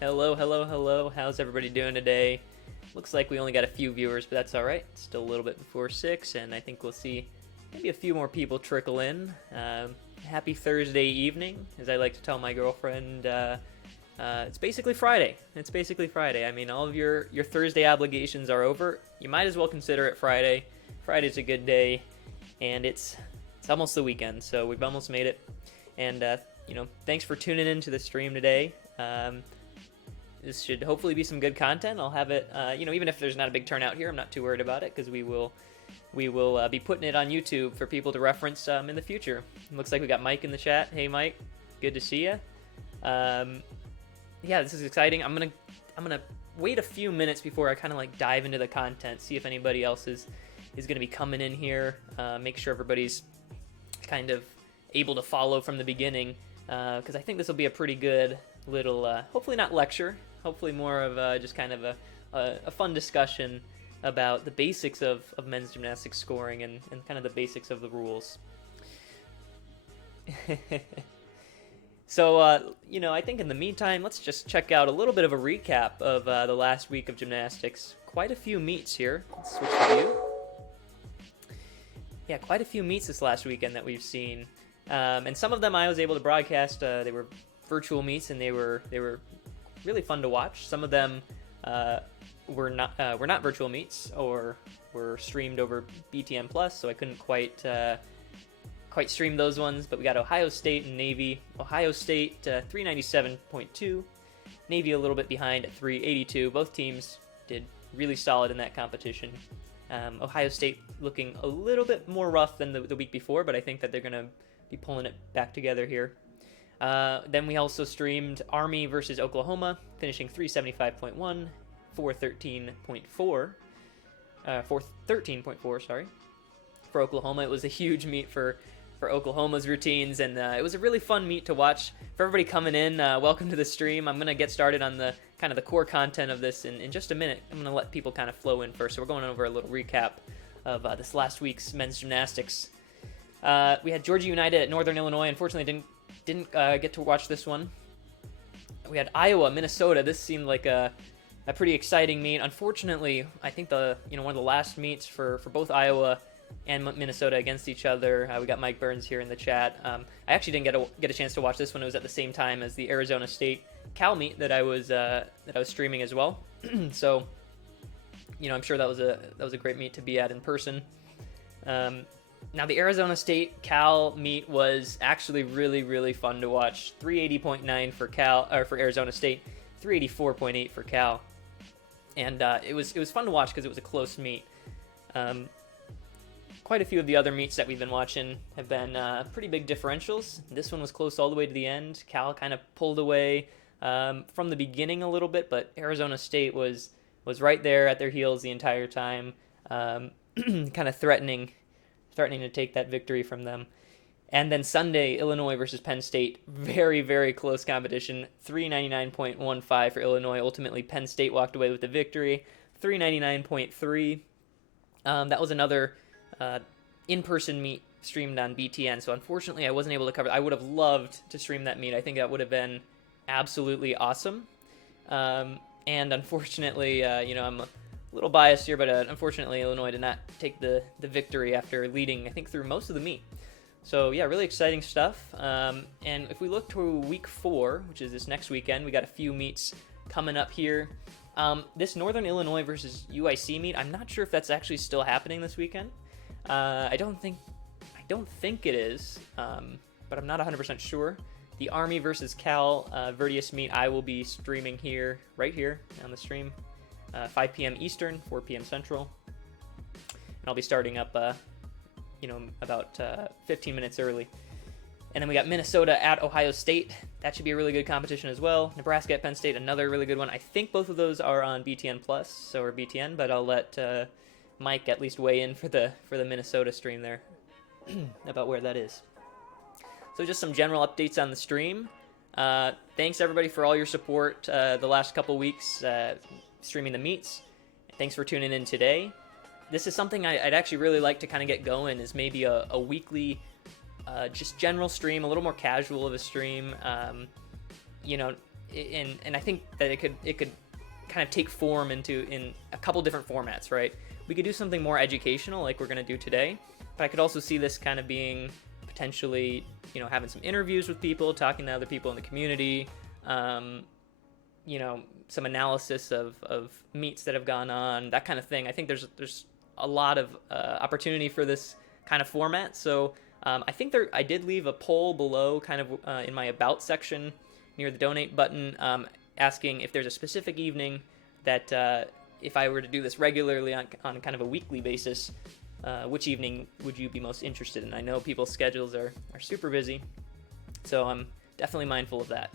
Hello, hello, hello. How's everybody doing today? Looks like we only got a few viewers, but that's all right. It's still a little bit before 6, and I think we'll see maybe a few more people trickle in. Happy Thursday evening, as I like to tell my girlfriend. It's basically Friday. It's basically Friday. I mean, all of your Thursday obligations are over. You might as well consider it Friday. Friday's a good day, and it's almost the weekend, so we've almost made it. And thanks for tuning in to the stream today. This should hopefully be some good content. I'll have it, even if there's not a big turnout here, I'm not too worried about it because we will be putting it on YouTube for people to reference in the future. Looks like we got Mike in the chat. Hey, Mike, good to see you. Yeah, this is exciting. I'm gonna wait a few minutes before I kind of like dive into the content, see if anybody else is gonna be coming in here. Make sure everybody's kind of able to follow from the beginning because I think this will be a pretty good little, hopefully not lecture. Hopefully more of just kind of a fun discussion about the basics of men's gymnastics scoring and kind of the basics of the rules. So, I think in the meantime, let's just check out a little bit of a recap of the last week of gymnastics. Quite a few meets here. Let's switch the view. Yeah, quite a few meets this last weekend that we've seen. And some of them I was able to broadcast. They were virtual meets, and they were really fun to watch. Some of them were not virtual meets or were streamed over BTN Plus, so I couldn't quite stream those ones. But we got Ohio State and Navy. Ohio State 397.2, Navy a little bit behind at 382. Both teams did really solid in that competition. Ohio State looking a little bit more rough than the week before, but I think that they're going to be pulling it back together here. Then we also streamed Army versus Oklahoma, finishing 375.1, 413.4, sorry. For Oklahoma, it was a huge meet for Oklahoma's routines, and it was a really fun meet to watch. For everybody coming in, welcome to the stream. I'm going to get started on the kind of the core content of this in just a minute. I'm going to let people kind of flow in first. So we're going over a little recap of this last week's men's gymnastics. We had Georgia United at Northern Illinois. Unfortunately, didn't get to watch this one. We had Iowa, Minnesota. This seemed like a pretty exciting meet. Unfortunately, I think one of the last meets for both Iowa and Minnesota against each other. We got Mike Burns here in the chat. I actually didn't get a chance to watch this one. It was at the same time as the Arizona State Cal meet that I was streaming as well. So, I'm sure that was a great meet to be at in person. Now, the Arizona State Cal meet was actually really, really fun to watch. 380.9 for Arizona State, 384.8 for Cal, and it was fun to watch because it was a close meet. Quite a few of the other meets that we've been watching have been pretty big differentials. This one was close all the way to the end. Cal kind of pulled away from the beginning a little bit, but Arizona State was right there at their heels the entire time, kind of threatening to take that victory from them. And then Sunday, Illinois versus Penn State, very, very close competition. 399.15 for Illinois. Ultimately, Penn State walked away with the victory. 399.3. That was another in-person meet streamed on BTN. So unfortunately, I wasn't able to cover it. I would have loved to stream that meet. I think that would have been absolutely awesome. And unfortunately, I'm a little biased here, but unfortunately, Illinois did not take the victory after leading, I think, through most of the meet. So, yeah, really exciting stuff. And if we look to week 4, which is this next weekend, we got a few meets coming up here. This Northern Illinois versus UIC meet, I'm not sure if that's actually still happening this weekend. I don't think it is, but I'm not 100% sure. The Army versus Cal Vertius meet, I will be streaming right here on the stream. 5 p.m. Eastern, 4 p.m. Central. And I'll be starting up, about 15 minutes early. And then we got Minnesota at Ohio State. That should be a really good competition as well. Nebraska at Penn State, another really good one. I think both of those are on BTN Plus, or BTN, but I'll let Mike at least weigh in for the Minnesota stream there about where that is. So just some general updates on the stream. Thanks everybody for all your support the last couple weeks streaming the meets. Thanks for tuning in today. This is something I'd actually really like to kind of get going, is maybe a weekly just general stream, a little more casual of a stream. and I think that it could kind of take form in a couple different formats, right? We could do something more educational like we're going to do today, but I could also see this kind of being potentially, having some interviews with people, talking to other people in the community, some analysis of meets that have gone on, that kind of thing. I think there's a lot of opportunity for this kind of format. So I think I did leave a poll below, kind of in my about section near the donate button, asking if there's a specific evening that if I were to do this regularly on kind of a weekly basis, which evening would you be most interested in? I know people's schedules are super busy, so I'm definitely mindful of that.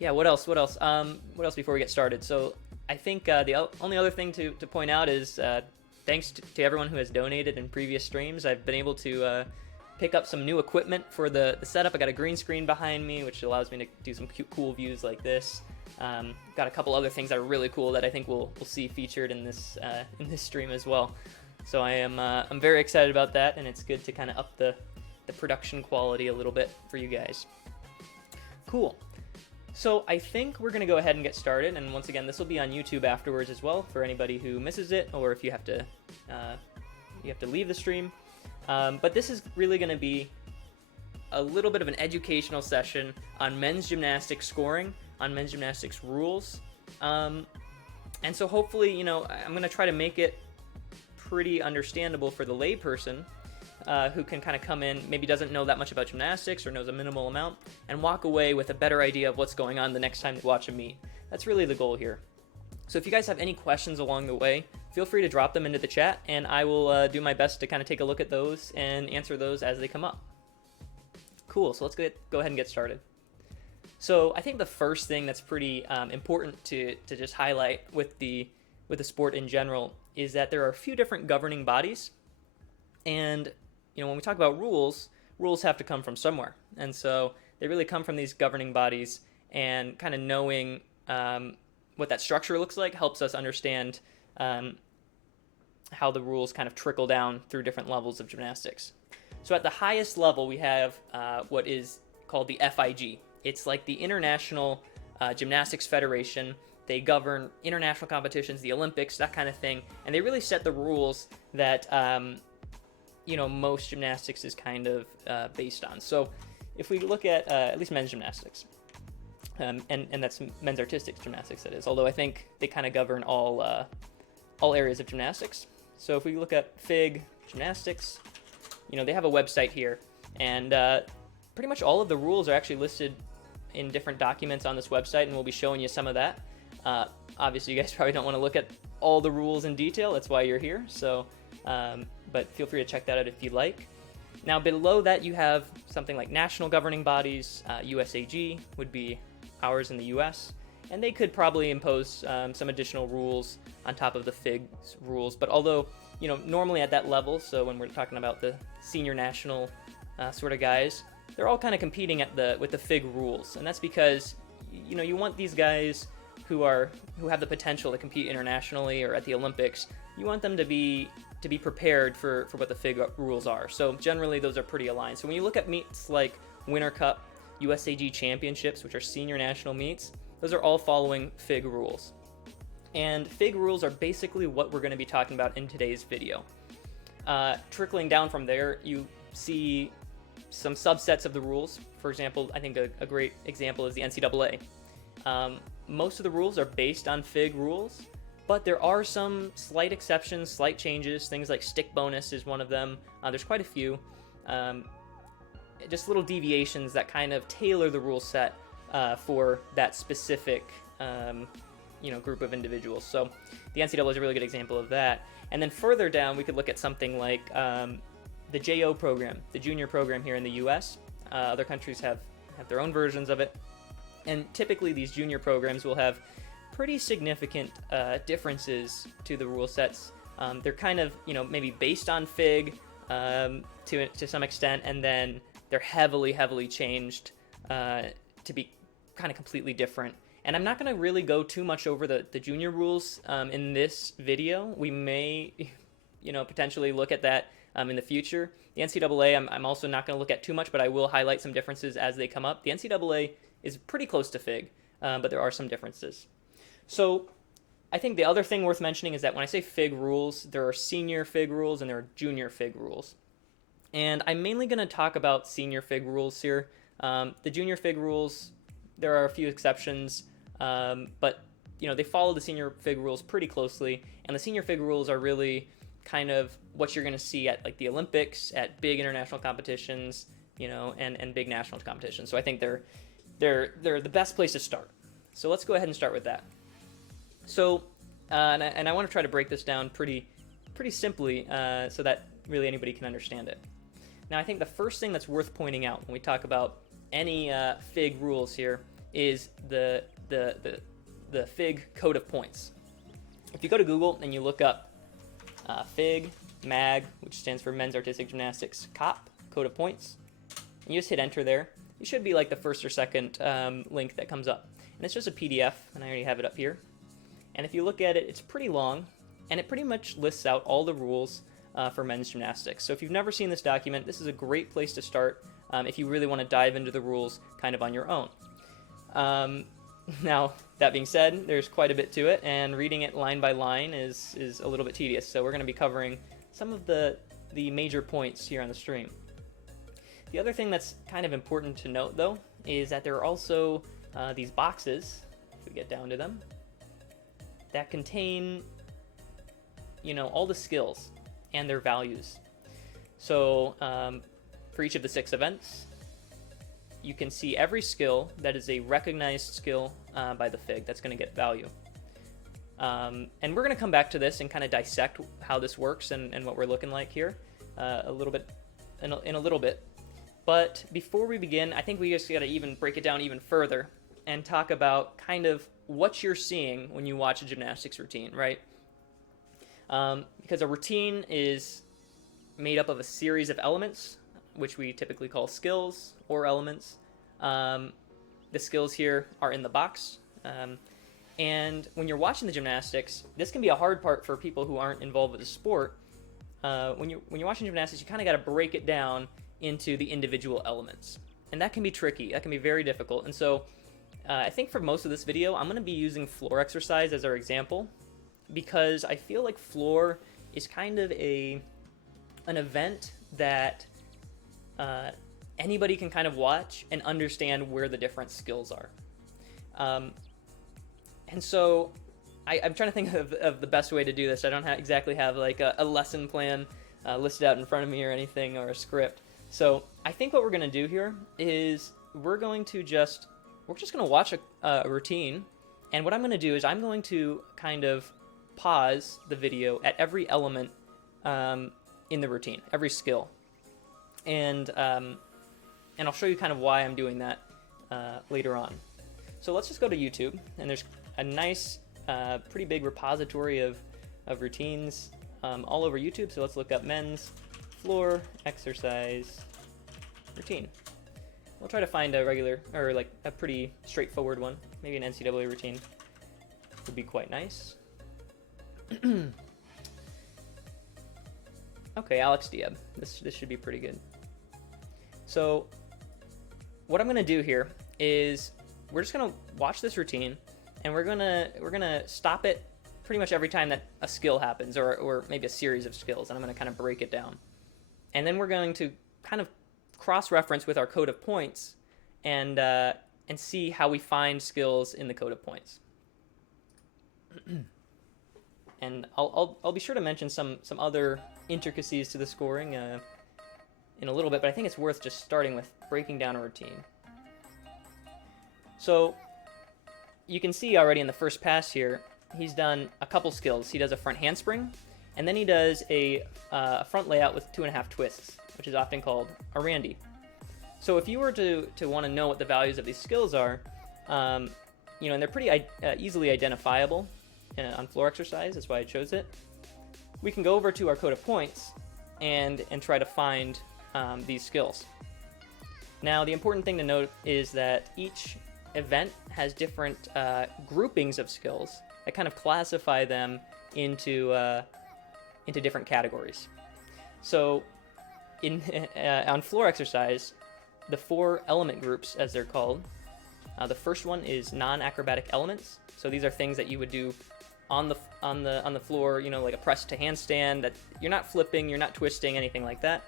Yeah, what else before we get started? So I think the only other thing to point out is thanks to everyone who has donated in previous streams, I've been able to pick up some new equipment for the setup. I got a green screen behind me, which allows me to do some cool views like this. Got a couple other things that are really cool that I think we'll see featured in this stream as well. So I'm very excited about that, and it's good to kind of up the production quality a little bit for you guys. Cool. So I think we're going to go ahead and get started, and once again, this will be on YouTube afterwards as well for anybody who misses it, or if you have to leave the stream. But this is really going to be a little bit of an educational session on men's gymnastics scoring, on men's gymnastics rules, and so hopefully, I'm going to try to make it pretty understandable for the layperson who can kind of come in, maybe doesn't know that much about gymnastics or knows a minimal amount, and walk away with a better idea of what's going on the next time they watch a meet. That's really the goal here. So if you guys have any questions along the way, feel free to drop them into the chat, and I will do my best to kind of take a look at those and answer those as they come up. Cool, so let's go ahead and get started. So I think the first thing that's pretty important to just highlight with the sport in general is that there are a few different governing bodies, and when we talk about rules have to come from somewhere, and so they really come from these governing bodies, and kind of knowing what that structure looks like helps us understand how the rules kind of trickle down through different levels of gymnastics. So at the highest level, we have what is called the FIG. It's like the International Gymnastics Federation. They govern international competitions, the Olympics, that kind of thing, and they really set the rules that most gymnastics is kind of based on. So if we look at least men's gymnastics, and that's men's artistic gymnastics, that is, although I think they kind of govern all areas of gymnastics. So if we look at FIG gymnastics, they have a website here, and pretty much all of the rules are actually listed in different documents on this website, and we'll be showing you some of that. Obviously, you guys probably don't want to look at all the rules in detail. That's why you're here. So, but feel free to check that out if you'd like. Now, below that, you have something like national governing bodies. USAG would be ours in the U.S., and they could probably impose some additional rules on top of the FIG's rules. But although, normally at that level, so when we're talking about the senior national sort of guys, they're all kind of competing with the FIG rules, and that's because you want these guys who have the potential to compete internationally or at the Olympics. You want them to be prepared for what the FIG rules are. So generally, those are pretty aligned. So when you look at meets like Winter Cup, USAG Championships, which are senior national meets, those are all following FIG rules. And FIG rules are basically what we're going to be talking about in today's video. Trickling down from there, you see some subsets of the rules. For example, I think a great example is the NCAA. Most of the rules are based on FIG rules, but there are some slight exceptions, slight changes. Things like stick bonus is one of them. There's quite a few. Just little deviations that kind of tailor the rule set for that specific group of individuals. So the NCAA is a really good example of that. And then further down, we could look at something like the JO program, the junior program here in the U.S. Other countries have their own versions of it. And typically these junior programs will have pretty significant differences to the rule sets. They're kind of, maybe based on FIG to some extent, and then they're heavily changed to be kind of completely different. And I'm not going to really go too much over the junior rules in this video. We may, potentially look at that in the future. The NCAA, I'm also not going to look at too much, but I will highlight some differences as they come up. The NCAA is pretty close to FIG, but there are some differences. So I think the other thing worth mentioning is that when I say FIG rules, there are senior FIG rules and there are junior FIG rules. And I'm mainly going to talk about senior FIG rules here. The junior FIG rules, there are a few exceptions, but they follow the senior FIG rules pretty closely. And the senior FIG rules are really kind of what you're going to see at like the Olympics, at big international competitions, and big national competitions. So I think they're the best place to start. So let's go ahead and start with that. So, and I want to try to break this down pretty simply so that really anybody can understand it. Now, I think the first thing that's worth pointing out when we talk about any FIG rules here is the FIG code of points. If you go to Google and you look up FIG MAG, which stands for Men's Artistic Gymnastics COP, code of points, and you just hit enter there, it should be like the first or second link that comes up. And it's just a PDF, and I already have it up here. And if you look at it, it's pretty long, and it pretty much lists out all the rules for men's gymnastics. So if you've never seen this document, this is a great place to start if you really want to dive into the rules kind of on your own. Now, that being said, there's quite a bit to it, and reading it line by line is a little bit tedious. So we're going to be covering some of the major points here on the stream. The other thing that's kind of important to note, though, is that there are also these boxes, if we get down to them, that contain, all the skills and their values. So for each of the 6 events, you can see every skill that is a recognized skill by the FIG that's going to get value. And we're going to come back to this and kind of dissect how this works and what we're looking like here a little bit in a little bit. But before we begin, I think we just got to even break it down even further and talk about kind of what you're seeing when you watch a gymnastics routine, right? Because a routine is made up of a series of elements, which we typically call skills or elements. The skills here are in the box. And when you're watching the gymnastics, this can be a hard part for people who aren't involved with the sport. When you're watching gymnastics, you kind of got to break it down into the individual elements. And that can be tricky. That can be very difficult. And so I think for most of this video, I'm going to be using floor exercise as our example because I feel like floor is kind of an event that anybody can kind of watch and understand where the different skills are. And so I'm trying to think of the best way to do this. I don't exactly have like a lesson plan listed out in front of me or anything or a script. So I think what we're going to do here is we're just going to watch a routine. And what I'm going to do is I'm going to kind of pause the video at every element in the routine, every skill. And I'll show you kind of why I'm doing that later on. So let's just go to YouTube, and there's a nice, pretty big repository of routines all over YouTube. So let's look up men's floor exercise routine. We'll try to find a regular, or like a pretty straightforward one. Maybe an NCAA routine would be quite nice. Okay, Alex Diab. This should be pretty good. So what I'm going to do here is we're just going to watch this routine, and we're gonna stop it pretty much every time that a skill happens, or maybe a series of skills, and I'm going to kind of break it down. And then we're going to kind of cross-reference with our code of points and see how we find skills in the code of points. And I'll be sure to mention some other intricacies to the scoring in a little bit, but I think it's worth just starting with breaking down a routine. So you can see already in the first pass here, he's done a couple skills. He does a front handspring, and then he does a front layout with 2.5 twists, which is often called a Randy. So if you were to want to know what the values of these skills are, and they're pretty easily identifiable on floor exercise, that's why I chose it, we can go over to our code of points and try to find these skills. Now, the important thing to note is that each event has different groupings of skills that kind of classify them into different categories. So on floor exercise, the 4 element groups, as they're called, The first one is non-acrobatic elements. So these are things that you would do on the floor, like a press to handstand, that you're not flipping, you're not twisting, anything like that.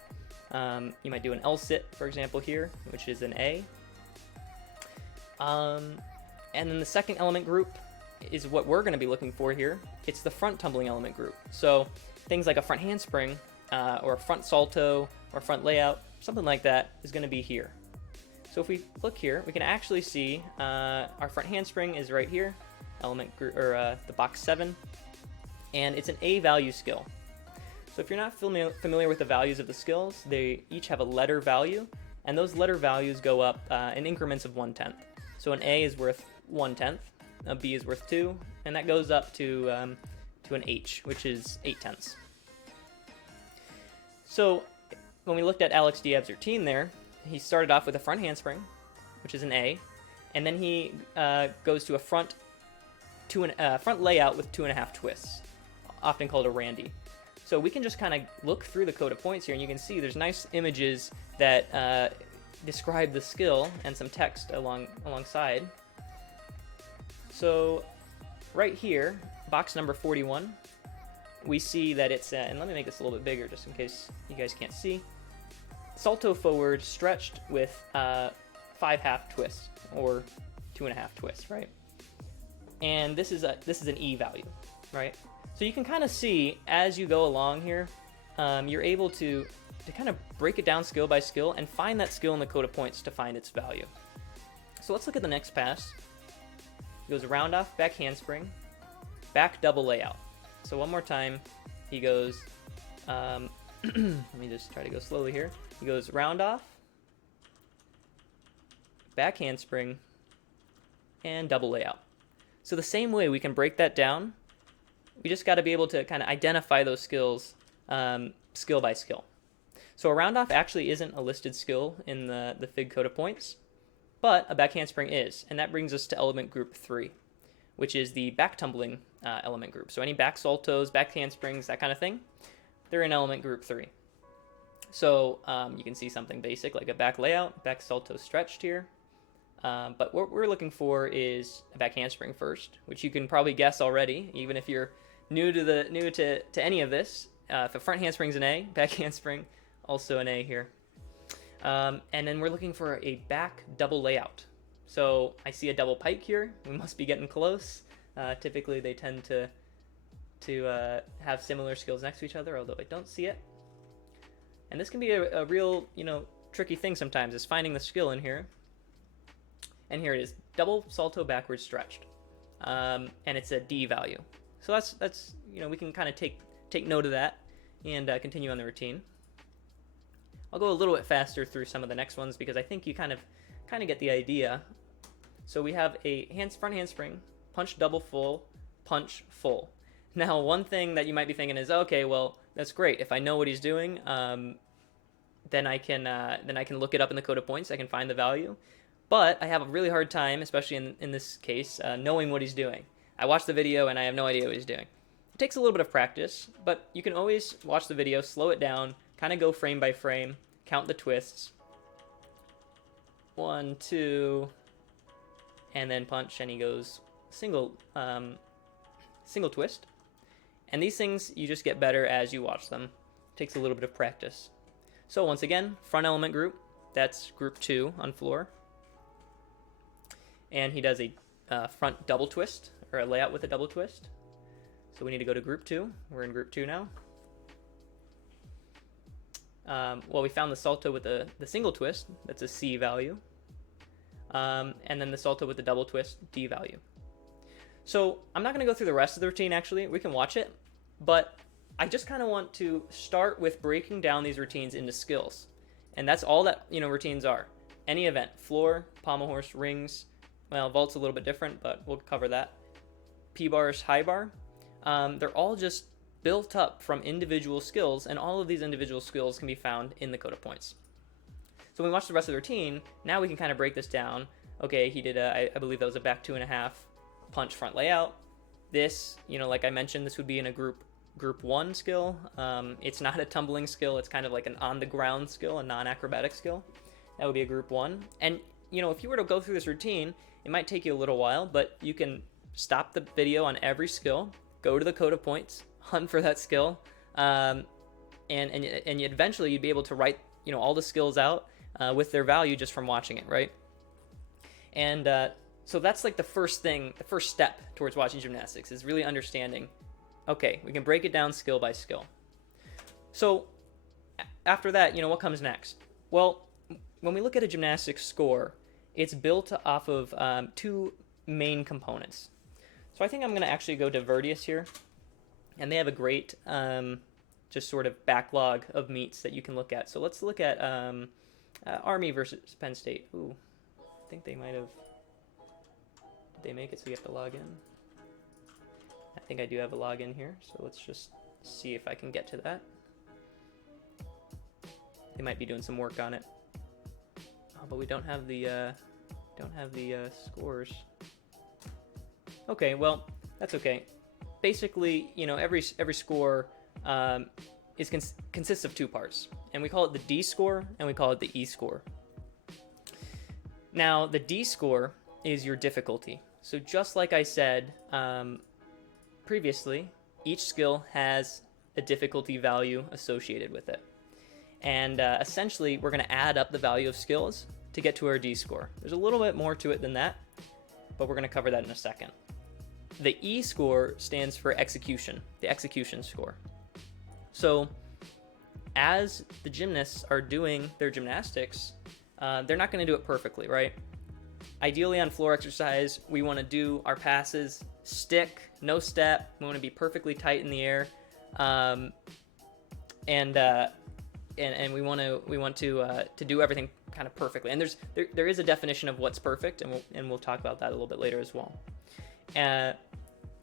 You might do an L-sit, for example, here, which is an A. And then the second element group is what we're going to be looking for here. It's the front tumbling element group. So things like a front handspring, or a front salto, or front layout, something like that is going to be here. So if we look here, we can actually see our front handspring is right here, element group, or the box 7, and it's an A value skill. So if you're not familiar with the values of the skills, they each have a letter value, and those letter values go up in increments of 1/10. So an A is worth 1/10, a B is worth 2, and that goes up to an H, which is 8/10. So when we looked at Alex Diab's routine there, he started off with a front handspring, which is an A, and then he goes to a front layout with 2.5 twists, often called a Randy. So we can just kind of look through the code of points here, and you can see there's nice images that describe the skill and some text alongside. So right here, box number 41, we see that it's, and let me make this a little bit bigger just in case you guys can't see, salto forward stretched with 5 half twists, or 2.5 twists, right? And this is an E value, right? So you can kind of see as you go along here, you're able to kind of break it down skill by skill and find that skill in the code of points to find its value. So let's look at the next pass. He goes round off, back handspring, back double layout. So one more time, he goes, let me just try to go slowly here. He goes round off, back handspring, and double layout. So the same way we can break that down, we just got to be able to kind of identify those skills skill by skill. So a round off actually isn't a listed skill in the FIG code of points, but a back handspring is, and that brings us to element group 3, which is the back tumbling element group. So any back saltos, back handsprings, that kind of thing, they're in element group 3. So you can see something basic like a back layout, back salto stretched here. But what we're looking for is a back handspring first, which you can probably guess already, even if you're new to any of this. If a front handspring's an A, back handspring also an A here. And then we're looking for a back double layout. So I see a double pike here. We must be getting close. Typically they tend to have similar skills next to each other, although I don't see it. And this can be a real, tricky thing sometimes, is finding the skill in here. And here it is, double salto backwards stretched, and it's a D value. So that's we can kind of take note of that and continue on the routine. I'll go a little bit faster through some of the next ones because I think you kind of get the idea. So we have a front handspring, punch double full, punch full. Now one thing that you might be thinking is, okay, well that's great. If I know what he's doing, then I can look it up in the code of points. I can find the value. But I have a really hard time, especially in this case, knowing what he's doing. I watched the video and I have no idea what he's doing. It takes a little bit of practice, but you can always watch the video, slow it down, kind of go frame by frame, count the twists. 1, 2, and then punch, and he goes single twist. And these things, you just get better as you watch them. It takes a little bit of practice. So once again, front element group, that's group 2 on floor. And he does a front double twist, or a layout with a double twist. So we need to go to group 2. We're in group 2 now. Well, we found the salto with the single twist. That's a C value. And then the salto with the double twist, D value. So I'm not going to go through the rest of the routine, actually. We can watch it. But I just kind of want to start with breaking down these routines into skills. And that's all that routines are. Any event, floor, pommel horse, rings. Well, vault's a little bit different, but we'll cover that. P-bars, high bar. They're all just built up from individual skills, and all of these individual skills can be found in the code of points. So when we watch the rest of the routine, now we can kind of break this down. Okay, he did I believe that was a back 2.5 punch front layout. This, like I mentioned, this would be in a group 1 skill. It's not a tumbling skill. It's kind of like an on the ground skill, a non-acrobatic skill. That would be a group 1. And if you were to go through this routine, it might take you a little while, but you can stop the video on every skill, go to the code of points, hunt for that skill, and eventually you'd be able to write all the skills out with their value just from watching it, right? And so that's like the first step towards watching gymnastics, is really understanding, okay, we can break it down skill by skill. So after that, what comes next? Well, when we look at a gymnastics score, it's built off of two main components. So I think I'm going to actually go to Verdius here, and they have a great just sort of backlog of meets that you can look at. So let's look at Army versus Penn State. Ooh, I think they might have. Did they make it so you have to log in? I think I do have a login here, so let's just see if I can get to that. They might be doing some work on it. Oh, but we don't have the scores. Okay, well, that's okay. Basically, every score consists of two parts, and we call it the D score and we call it the E score. Now, the D score is your difficulty. So just like I said previously, each skill has a difficulty value associated with it. And essentially, we're going to add up the value of skills to get to our D score. There's a little bit more to it than that, but we're going to cover that in a second. The E score stands for execution, the execution score. So as the gymnasts are doing their gymnastics, they're not going to do it perfectly, right? Ideally on floor exercise, we want to do our passes stick, no step. We want to be perfectly tight in the air, and we want to do everything kind of perfectly. And there is a definition of what's perfect, and we'll talk about that a little bit later as well.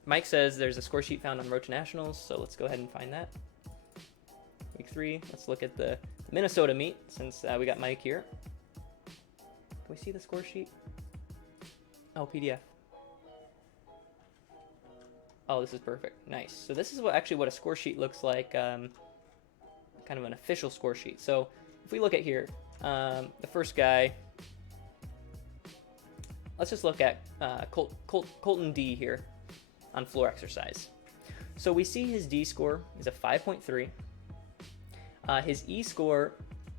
Mike says there's a score sheet found on Road to Nationals, so let's go ahead and find that. Week 3, let's look at the Minnesota meet, since we got Mike here. Can we see the score sheet? Oh, PDF. Oh, this is perfect. Nice. So this is what a score sheet looks like, kind of an official score sheet. So if we look at here, the first guy, let's just look at Colton D here on floor exercise. So we see his D score is a 5.3. His E score,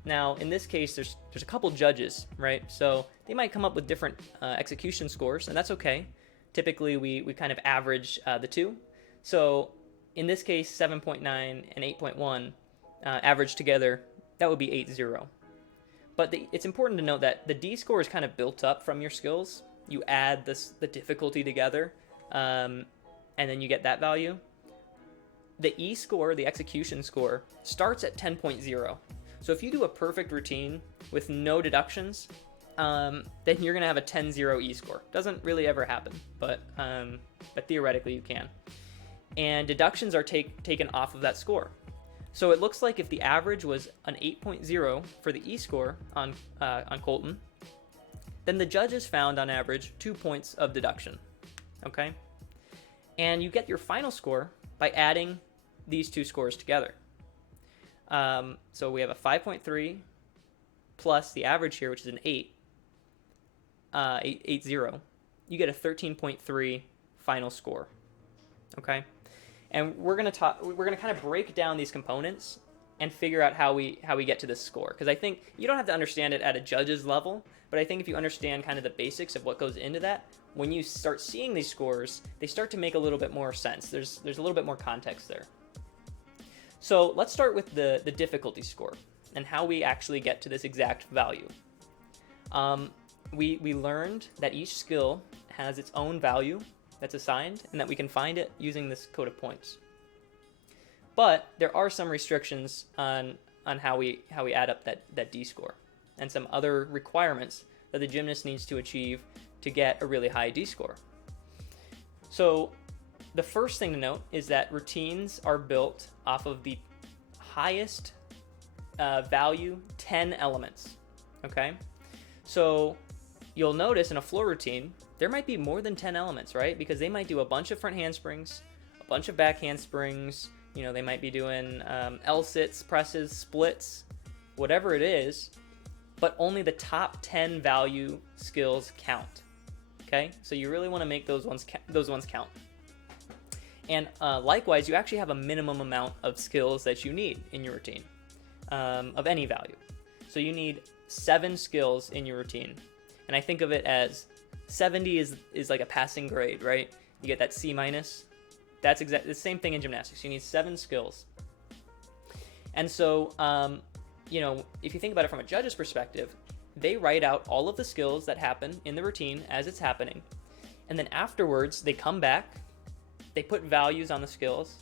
now in this case, there's a couple judges, right? So they might come up with different execution scores, and that's okay. Typically, we kind of average the two. So in this case, 7.9 and 8.1 averaged together, that would be 8.0. But it's important to note that the D score is kind of built up from your skills. You add the difficulty together, and then you get that value. The E score, the execution score, starts at 10.0. So if you do a perfect routine with no deductions, then you're going to have a 10.0 E score. Doesn't really ever happen, but theoretically you can. And deductions are taken off of that score. So it looks like if the average was an 8.0 for the E score on Colton, then the judges found on average 2 points of deduction. Okay? And you get your final score by adding these two scores together. So we have a 5.3 plus the average here, which is an 8.0. You get a 13.3 final score. Okay? And we're gonna kind of break down these components and figure out how we get to this score. Because I think you don't have to understand it at a judge's level, but I think if you understand kind of the basics of what goes into that, when you start seeing these scores, they start to make a little bit more sense. There's a little bit more context there. So let's start with the difficulty score and how we actually get to this exact value. We learned that each skill has its own value that's assigned, and that we can find it using this code of points. But there are some restrictions on how we add up that D score, and some other requirements that the gymnast needs to achieve to get a really high D score. So the first thing to note is that routines are built off of the highest value 10 elements. Okay, so you'll notice in a floor routine there might be more than 10 elements, right? Because they might do a bunch of front handsprings, a bunch of back handsprings. They might be doing L-sits, presses, splits, whatever it is. but only the top 10 value skills count. Okay, so you really want to make those ones count. And likewise, you actually have a minimum amount of skills that you need in your routine of any value. So you need 7 skills in your routine. And I think of it as 70 is like a passing grade, right? You get that C minus. That's exactly the same thing in gymnastics. You need 7 skills. And so, if you think about it from a judge's perspective, they write out all of the skills that happen in the routine as it's happening. And then afterwards, they come back, they put values on the skills,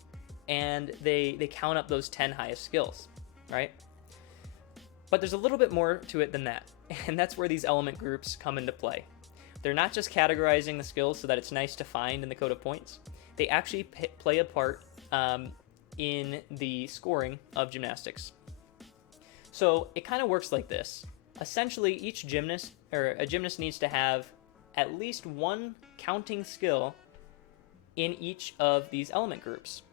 and they count up those 10 highest skills, right? But there's a little bit more to it than that. And that's where these element groups come into play. They're not just categorizing the skills so that it's nice to find in the code of points. They actually play a part in the scoring of gymnastics. So it kind of works like this. Essentially, each gymnast or a gymnast needs to have at least one counting skill in each of these element groups.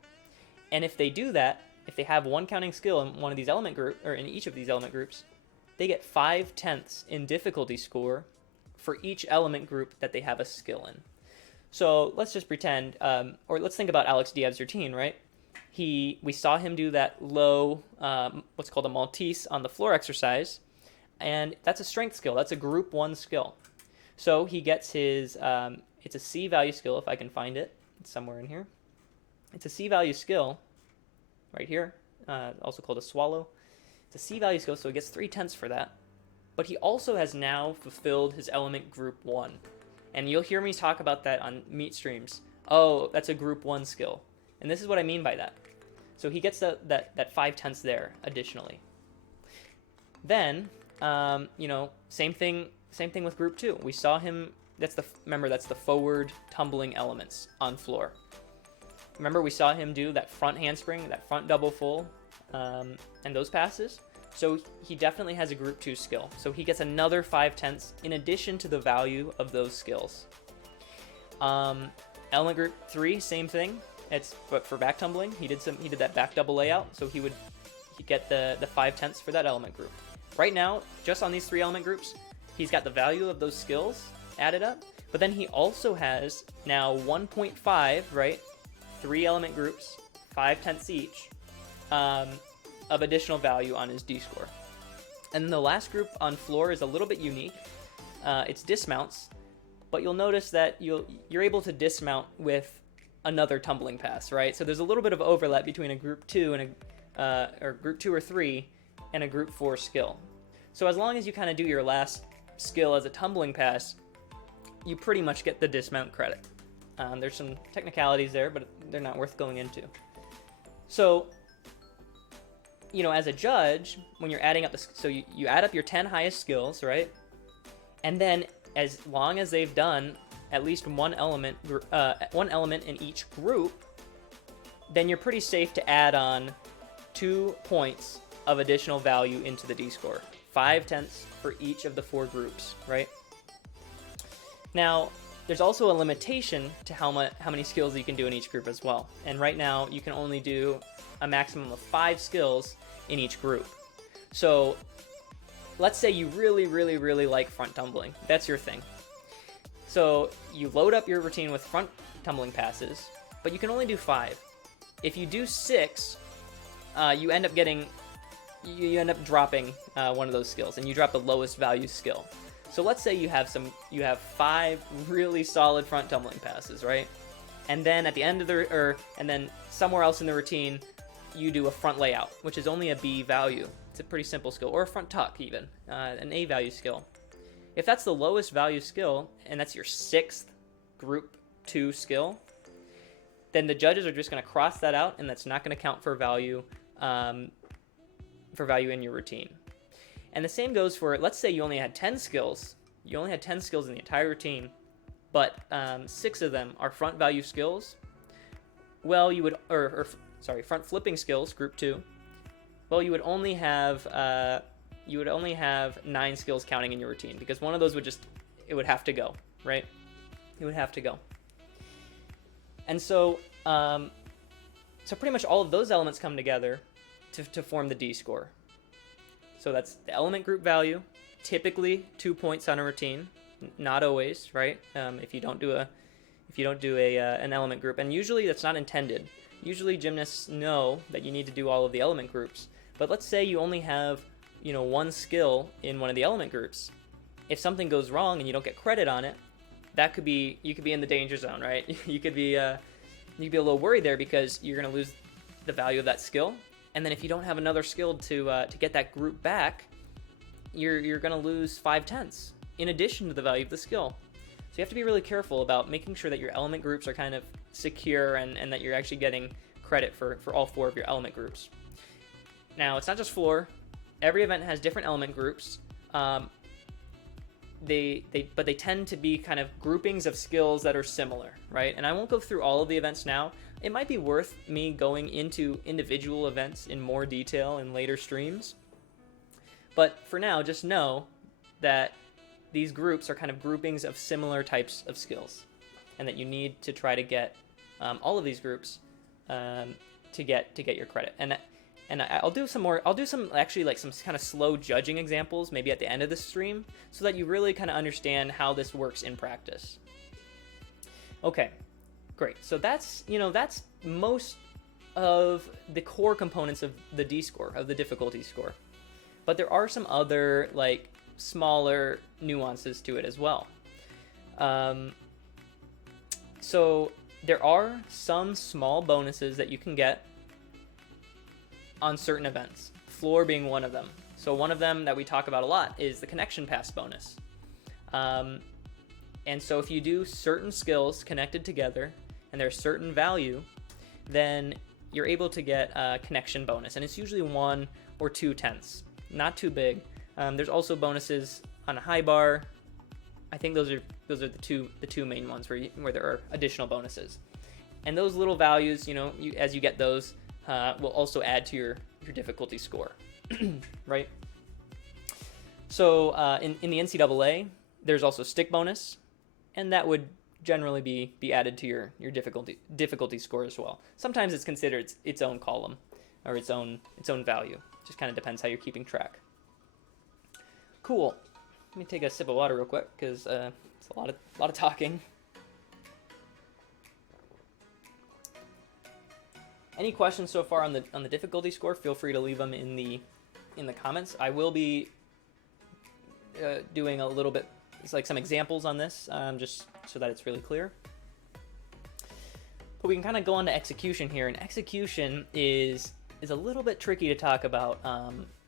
And if they do that, if they have one counting skill in one of these element group or in each of these element groups, they get 5/10 in difficulty score for each element group that they have a skill in. So let's just pretend, or let's think about Alex Diab's routine, right? We saw him do that low, what's called a Maltese on the floor exercise, and that's a strength skill. That's a group 1 skill. So he gets his, it's a C value skill if I can find it. It's somewhere in here. It's a C value skill right here, also called a swallow. It's a C value skill, so he gets 3/10 for that. But he also has now fulfilled his element group 1. And you'll hear me talk about that on meet streams. Oh, that's a group 1 skill. And this is what I mean by that. So he gets that 5/10 there additionally. Then, same thing with group 2. We saw him, that's the forward tumbling elements on floor. Remember we saw him do that front handspring, that front double full, and those passes. So he definitely has a group 2 skill. So he gets another 5/10 in addition to the value of those skills. Element group 3, same thing. But for back tumbling, he did that back double layout, so he'd get the 5/10 for that element group. Right now, just on these 3 element groups, he's got the value of those skills added up, but then he also has now 1.5, right? 3 element groups, 5/10 each, of additional value on his D score. And then the last group on floor is a little bit unique. It's dismounts, but you'll notice that you're able to dismount with another tumbling pass, right? So there's a little bit of overlap between a group 2 and or group 2 or 3 and a group 4 skill. So as long as you kind of do your last skill as a tumbling pass, you pretty much get the dismount credit. There's some technicalities there, but they're not worth going into. So, as a judge, when you're adding up so you add up your 10 highest skills, right? And then as long as they've done at least one element in each group, then you're pretty safe to add on 2 points of additional value into the D score. 5/10 for each of the 4 groups, right? Now, there's also a limitation to how many skills you can do in each group as well. And right now, you can only do a maximum of 5 skills in each group. So let's say you really, really, really like front tumbling. That's your thing. So you load up your routine with front tumbling passes, but you can only do 5. If you do 6, you end up dropping one of those skills, and you drop the lowest value skill. So let's say you have 5 really solid front tumbling passes, right? And then at the end of and then somewhere else in the routine, you do a front layout, which is only a B value. It's a pretty simple skill, or a front tuck even, an A value skill. If that's the lowest value skill, and that's your 6th group 2 skill, then the judges are just going to cross that out, and that's not going to count for value in your routine. And the same goes for, let's say you only had 10 skills. You only had 10 skills in the entire routine, but 6 of them are front value skills. Well, you would, front flipping skills, group 2. Well, you would only have 9 skills counting in your routine, because one of those it would have to go, right? It would have to go. And so pretty much all of those elements come together to form the D score. So that's the element group value, typically 2 points on a routine, not always, right? If you don't do an element group, and usually that's not intended. Usually gymnasts know that you need to do all of the element groups, but let's say you only have, one skill in one of the element groups. If something goes wrong and you don't get credit on it, you could be in the danger zone, right? You could be a little worried there because you're going to lose the value of that skill. And then if you don't have another skill to get that group back, you're going to lose 5/10 in addition to the value of the skill. So you have to be really careful about making sure that your element groups are kind of secure and that you're actually getting credit for all 4 of your element groups. Now, it's not just floor. Every event has different element groups. But they tend to be kind of groupings of skills that are similar, right? And I won't go through all of the events now. It might be worth me going into individual events in more detail in later streams. But for now, just know that these groups are kind of groupings of similar types of skills, and that you need to try to get all of these groups to get your credit. And I'll do some actually like some kind of slow judging examples maybe at the end of the stream so that you really kind of understand how this works in practice. Okay, great. So that's most of the core components of the D score, of the difficulty score. But there are some other like smaller nuances to it as well. So there are some small bonuses that you can get on certain events, floor being one of them. So one of them that we talk about a lot is the connection pass bonus. And so if you do certain skills connected together and there's certain value, then you're able to get a connection bonus, and it's usually 1 or 2/10, not too big. There's also bonuses on a high bar. I think those are the two main ones where there are additional bonuses, and those little values, as you get those, will also add to your difficulty score, right? So in the NCAA, there's also stick bonus, and that would generally be added to your difficulty score as well. Sometimes it's considered its own column or its own value. Just kind of depends how you're keeping track. Cool. Let me take a sip of water real quick because it's a lot of talking. Any questions so far on the difficulty score? Feel free to leave them in the comments. I will be doing a little bit, it's like some examples on this, just so that it's really clear. But we can kind of go on to execution here, and execution is a little bit tricky to talk about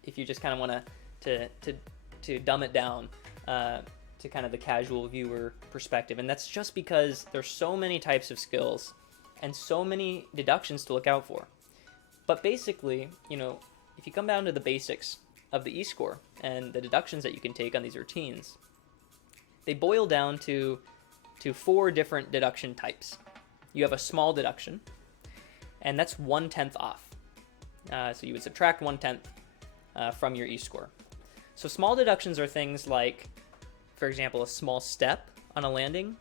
if you just kind of want to dumb it down to kind of the casual viewer perspective, and that's just because there's so many types of skills and so many deductions to look out for. But basically, if you come down to the basics of the E-score and the deductions that you can take on these routines, they boil down to 4 different deduction types. You have a small deduction, and that's 1/10 off. So you would subtract 1/10 from your E-score. So small deductions are things like, for example, a small step on a landing,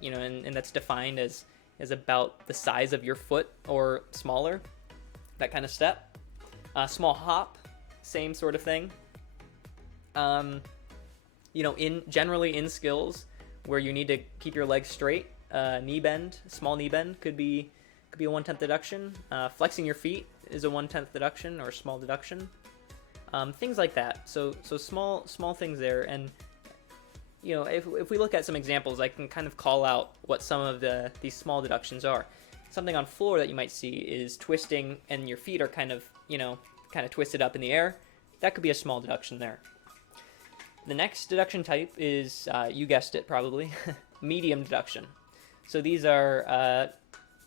and that's defined as about the size of your foot or smaller, that kind of step. Small hop, same sort of thing. Generally in skills where you need to keep your legs straight, small knee bend could be a 1/10 deduction. Flexing your feet is a 1/10 deduction or a small deduction. Things like that. So small things there. And if we look at some examples, I can kind of call out what some of these small deductions are. Something on floor that you might see is twisting, and your feet are kind of twisted up in the air. That could be a small deduction there. The next deduction type is, you guessed it probably, medium deduction. So these are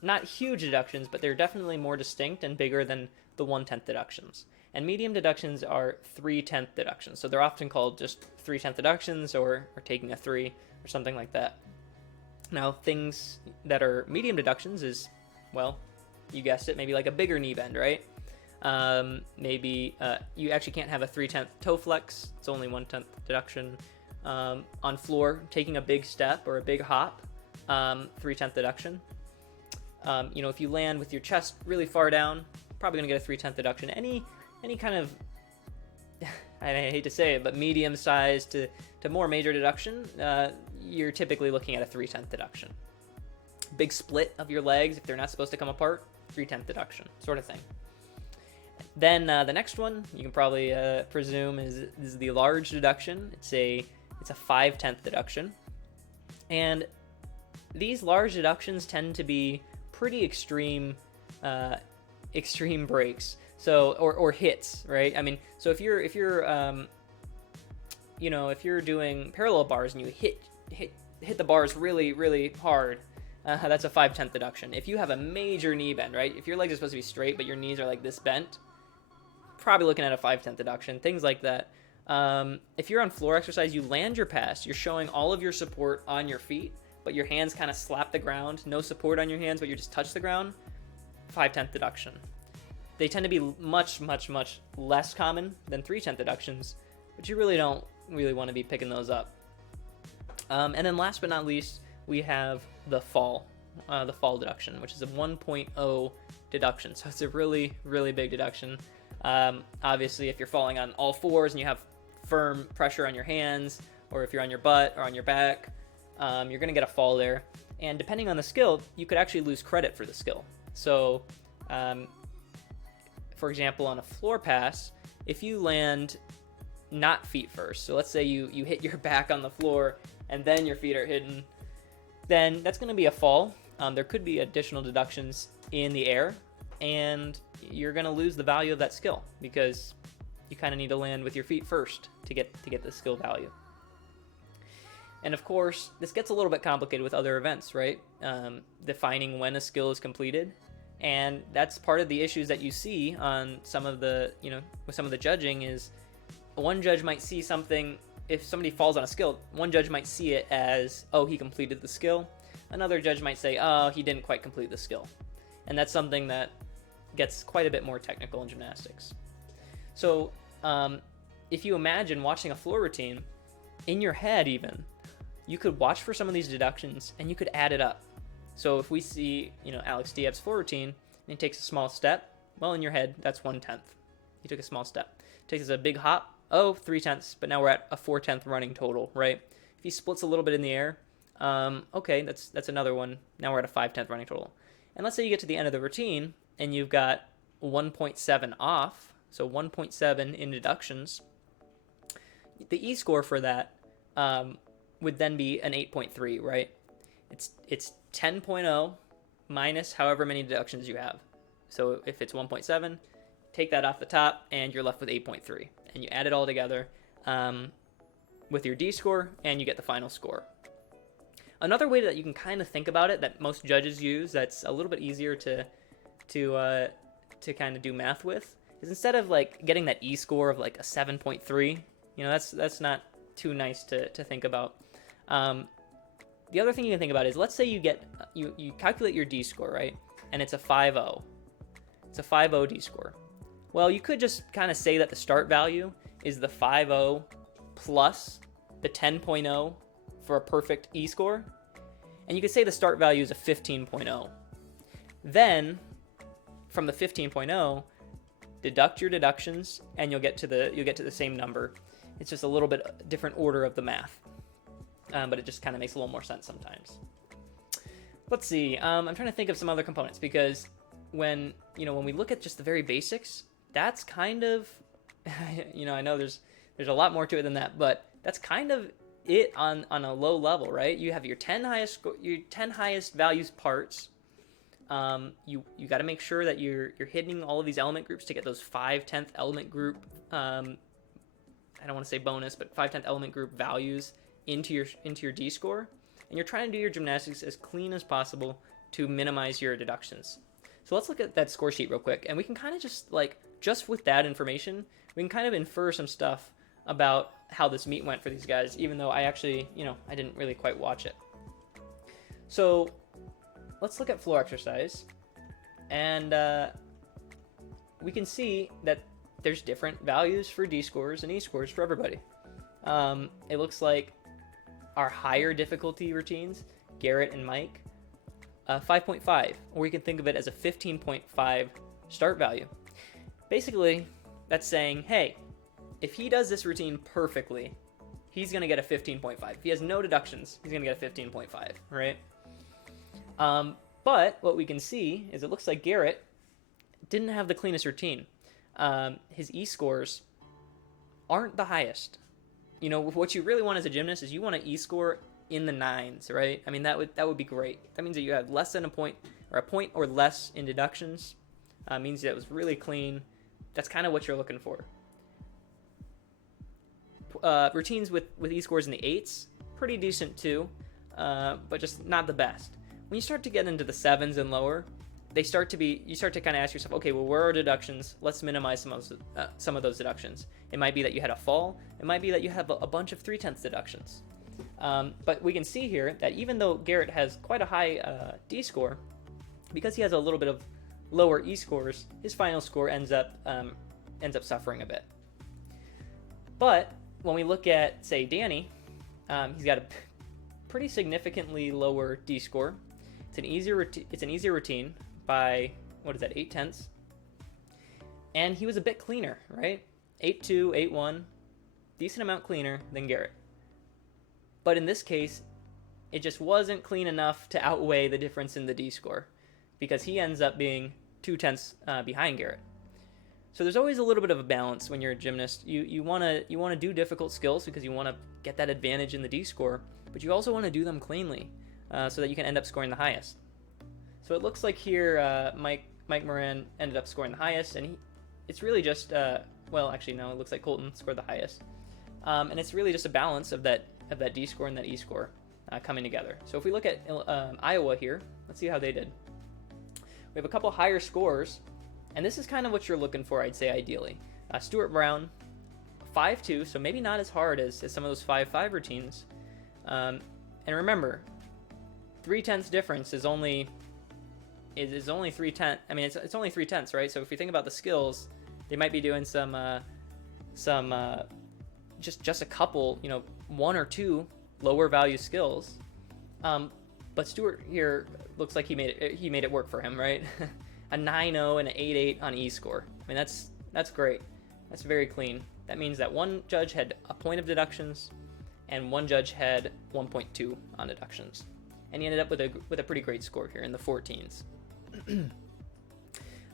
not huge deductions, but they're definitely more distinct and bigger than the 1/10 deductions. And medium deductions are 3/10 deductions. So they're often called just 3/10 deductions or taking a 3 or something like that. Now, things that are medium deductions is, well, you guessed it, maybe like a bigger knee bend, right? Maybe you actually can't have a 3/10 toe flex. It's only 1/10 deduction. On floor, taking a big step or a big hop, 3/10 deduction. If you land with your chest really far down, probably going to get a 3/10 deduction. Any kind of, I hate to say it, but medium size to more major deduction, you're typically looking at a 3/10 deduction. Big split of your legs, if they're not supposed to come apart, 3/10 deduction, sort of thing. Then the next one you can probably presume is the large deduction. It's a 5/10 deduction, and these large deductions tend to be pretty extreme breaks. So or hits, right? I mean, so if you're doing parallel bars and you hit the bars really hard, that's a 5/10 deduction. If you have a major knee bend, right? If your legs are supposed to be straight but your knees are like this bent, probably looking at a 5/10 deduction. Things like that. If you're on floor exercise, you land your pass, you're showing all of your support on your feet, but your hands kind of slap the ground. No support on your hands, but you just touch the ground. 5/10 deduction. They tend to be much less common than 3/10 deductions, but you really don't want to be picking those up. And then last but not least, we have the fall deduction, which is a 1.0 deduction. So it's a really big deduction. Obviously, if you're falling on all fours and you have firm pressure on your hands, or if you're on your butt or on your back, you're going to get a fall there. And depending on the skill, you could actually lose credit for the skill. So, for example, on a floor pass, if you land not feet first, so let's say you hit your back on the floor and then your feet are hidden, then that's going to be a fall. There could be additional deductions in the air, and you're going to lose the value of that skill because you kind of need to land with your feet first to get the skill value. And of course, this gets a little bit complicated with other events, right? Defining when a skill is completed. And that's part of the issues that you see on some of the, with some of the judging is one judge might see something, if somebody falls on a skill, one judge might see it as, oh, he completed the skill. Another judge might say, oh, he didn't quite complete the skill. And that's something that gets quite a bit more technical in gymnastics. So if you imagine watching a floor routine, in your head even, you could watch for some of these deductions and you could add it up. So if we see, Alex Diab's floor routine and he takes a small step, well, in your head, that's 1/10. He took a small step. Takes a big hop, 3/10, but now we're at a 4/10 running total, right? If he splits a little bit in the air, okay, that's another one. Now we're at a 5/10 running total. And let's say you get to the end of the routine and you've got 1.7 off, so 1.7 in deductions. The E-score for that would then be an 8.3, right? It's 10.0 minus however many deductions you have. So if it's 1.7, take that off the top and you're left with 8.3. And you add it all together with your D-score and you get the final score. Another way that you can kind of think about it that most judges use that's a little bit easier to kind of do math with is instead of like getting that E-score of like a 7.3, that's not too nice to think about. The other thing you can think about is, let's say you calculate your D-score, right? And it's a 5.0. It's a 5.0 D-score. Well, you could just kind of say that the start value is the 5.0 plus the 10.0 for a perfect E-score. And you could say the start value is a 15.0. Then, from the 15.0, deduct your deductions, and you'll get to the same number. It's just a little bit different order of the math. But it just kind of makes a little more sense sometimes. Let's see. I'm trying to think of some other components because when we look at just the very basics, that's kind of, I know there's a lot more to it than that, but that's kind of it on a low level, right? You have your 10 highest values parts. You got to make sure that you're hitting all of these element groups to get those 5/10 element group. I don't want to say bonus, but 5/10 element group values into your D-score, and you're trying to do your gymnastics as clean as possible to minimize your deductions. So let's look at that score sheet real quick, and we can kind of just with that information, we can kind of infer some stuff about how this meet went for these guys, even though I actually, I didn't really quite watch it. So let's look at floor exercise, and we can see that there's different values for D-scores and E-scores for everybody. It looks like our higher difficulty routines, Garrett and Mike, 5.5, or we can think of it as a 15.5 start value. Basically, that's saying, hey, if he does this routine perfectly, he's going to get a 15.5. If he has no deductions, he's going to get a 15.5, right? But what we can see is it looks like Garrett didn't have the cleanest routine. His E-scores aren't the highest. You know, what you really want as a gymnast is you want an E-score in the 9s, right? I mean, that would be great. That means that you have less than a point or less in deductions. Means that it was really clean. That's kind of what you're looking for. Routines with E-scores in the 8s, pretty decent too, but just not the best. When you start to get into the 7s and lower, you start to kind of ask yourself, okay, well, where are deductions? Let's minimize some of those deductions. It might be that you had a fall. It might be that you have a bunch of 3/10 deductions. But we can see here that even though Garrett has quite a high D score, because he has a little bit of lower E scores, his final score ends up suffering a bit. But when we look at, say, Danny, he's got a pretty significantly lower D score. It's an easier routine by, 8/10. And he was a bit cleaner, right? 8.2, 8.1, decent amount cleaner than Garrett. But in this case, it just wasn't clean enough to outweigh the difference in the D score, because he ends up being 0.2 behind Garrett. So there's always a little bit of a balance when you're a gymnast. You want to do difficult skills because you want to get that advantage in the D score, but you also want to do them cleanly so that you can end up scoring the highest. So it looks like here Mike Moran ended up scoring the highest, and it's really just it looks like Colton scored the highest, and it's really just a balance of that D score and that E score coming together. So if we look at Iowa here, let's see how they did. We have a couple higher scores, and this is kind of what you're looking for, I'd say, ideally. Stuart Brown, 5.2, so maybe not as hard as some of those 5.5 routines. And remember, 3/10 difference is only 3/10. I mean, it's only 3/10, right? So if you think about the skills, they might be doing some just a couple, 1 or 2 lower value skills. But Stuart here looks like he made it work for him, right? A 9.0 and an 8.8 on E score. I mean, that's great. That's very clean. That means that one judge had a point of deductions, and one judge had 1.2 on deductions, and he ended up with a pretty great score here in the 14s.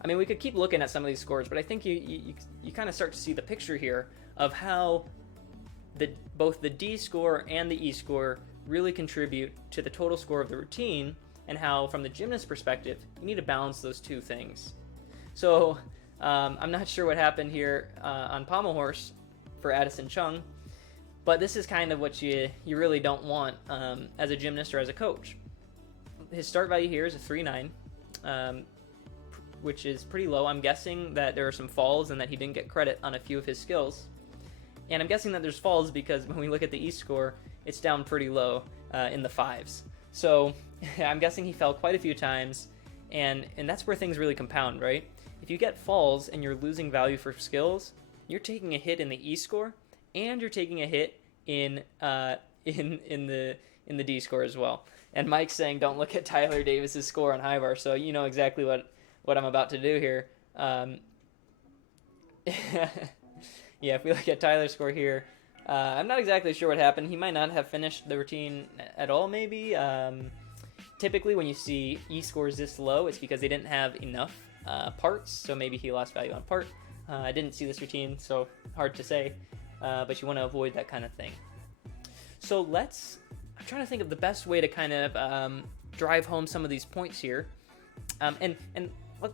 I mean, we could keep looking at some of these scores, but I think you kind of start to see the picture here of how both the D score and the E score really contribute to the total score of the routine, and how, from the gymnast perspective, you need to balance those two things. So I'm not sure what happened here on pommel horse for Addison Chung, but this is kind of what you really don't want as a gymnast or as a coach. His start value here is a 3.9, which is pretty low. I'm guessing that there are some falls and that he didn't get credit on a few of his skills. And I'm guessing that there's falls because when we look at the E score, it's down pretty low in the 5s. So I'm guessing he fell quite a few times, and that's where things really compound, right? If you get falls and you're losing value for skills, you're taking a hit in the E score, and you're taking a hit in the D score as well. And Mike's saying, don't look at Tyler Davis's score on high bar, so you know exactly what I'm about to do here. Yeah, if we look at Tyler's score here, I'm not exactly sure what happened. He might not have finished the routine at all, maybe. Typically, when you see E scores this low, it's because they didn't have enough parts, so maybe he lost value on part. I didn't see this routine, so hard to say, but you want to avoid that kind of thing. So I'm trying to think of the best way to kind of drive home some of these points here. And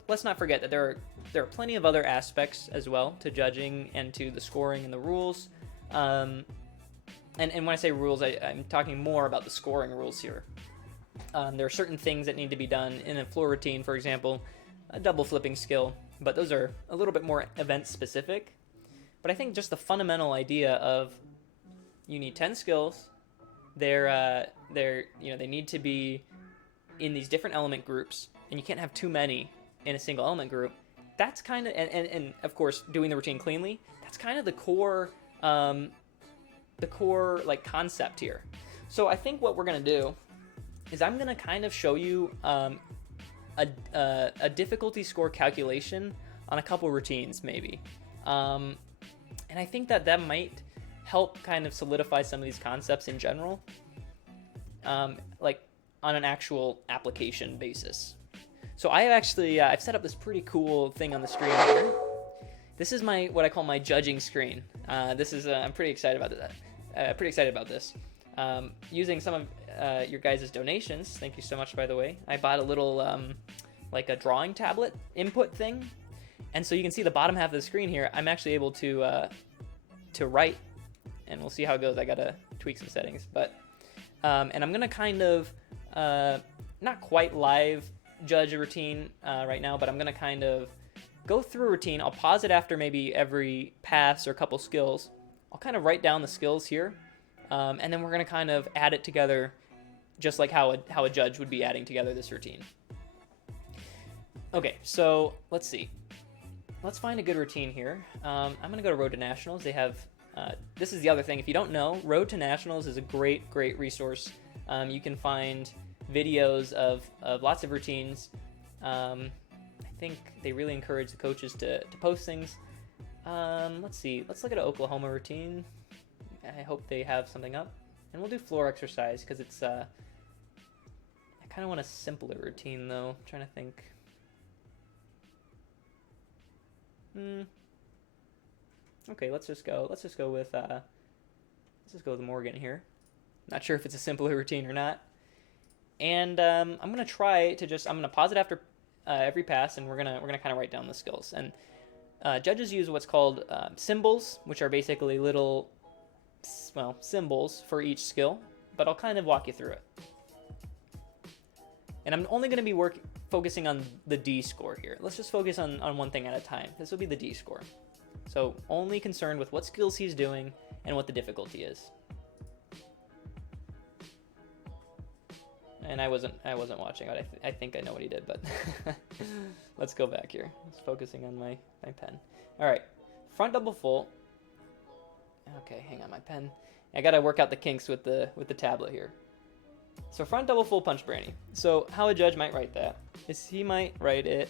let's not forget that there are plenty of other aspects as well to judging and to the scoring and the rules. And when I say rules, I'm talking more about the scoring rules here. There are certain things that need to be done in a floor routine, for example, a double flipping skill, but those are a little bit more event specific. But I think just the fundamental idea of you need 10 skills, they need to be in these different element groups, and you can't have too many in a single element group. That's kind of, and of course, doing the routine cleanly, that's kind of the core like concept here. So I think what we're going to do is I'm going to kind of show you a difficulty score calculation on a couple routines maybe. And And I think that might help kind of solidify some of these concepts in general, like on an actual application basis. So I have actually, I've set up this pretty cool thing on the screen here. This is what I call my judging screen. I'm pretty excited about this. Using some of your guys' donations, thank you so much, by the way. I bought a little, like a drawing tablet input thing. And so you can see the bottom half of the screen here. I'm actually able to write, and we'll see how it goes. I gotta tweak some settings, but and I'm gonna kind of not quite live judge a routine right now, but I'm gonna kind of go through a routine. I'll pause it after maybe every pass or a couple skills. I'll kind of write down the skills here, and then we're gonna kind of add it together, just like how a judge would be adding together this routine. Okay, so let's see. Let's find a good routine here. I'm gonna go to Road to Nationals. They have, this is the other thing. If you don't know, Road to Nationals is a great resource. You can find videos of lots of routines. I think they really encourage the coaches to post things. Let's see. Let's look at an Oklahoma routine. I hope they have something up. And we'll do floor exercise because it's, I kind of want a simpler routine though. I'm trying to think. Okay, let's just go with Morgan here. Not sure if it's a simpler routine or not. And I'm gonna try to I'm gonna pause it after every pass, and we're gonna kind of write down the skills. And judges use what's called symbols, which are basically little, symbols for each skill. But I'll kind of walk you through it. And I'm only going to be focusing on the D score here. Let's just focus on one thing at a time. This will be the D score. So only concerned with what skills he's doing and what the difficulty is. And I wasn't watching, but I think I know what he did, but let's go back here. I was focusing on my pen. All right, front double full. Okay, hang on, my pen. I got to work out the kinks with the tablet here. So front double full punch Branny. So how a judge might write that is he might write it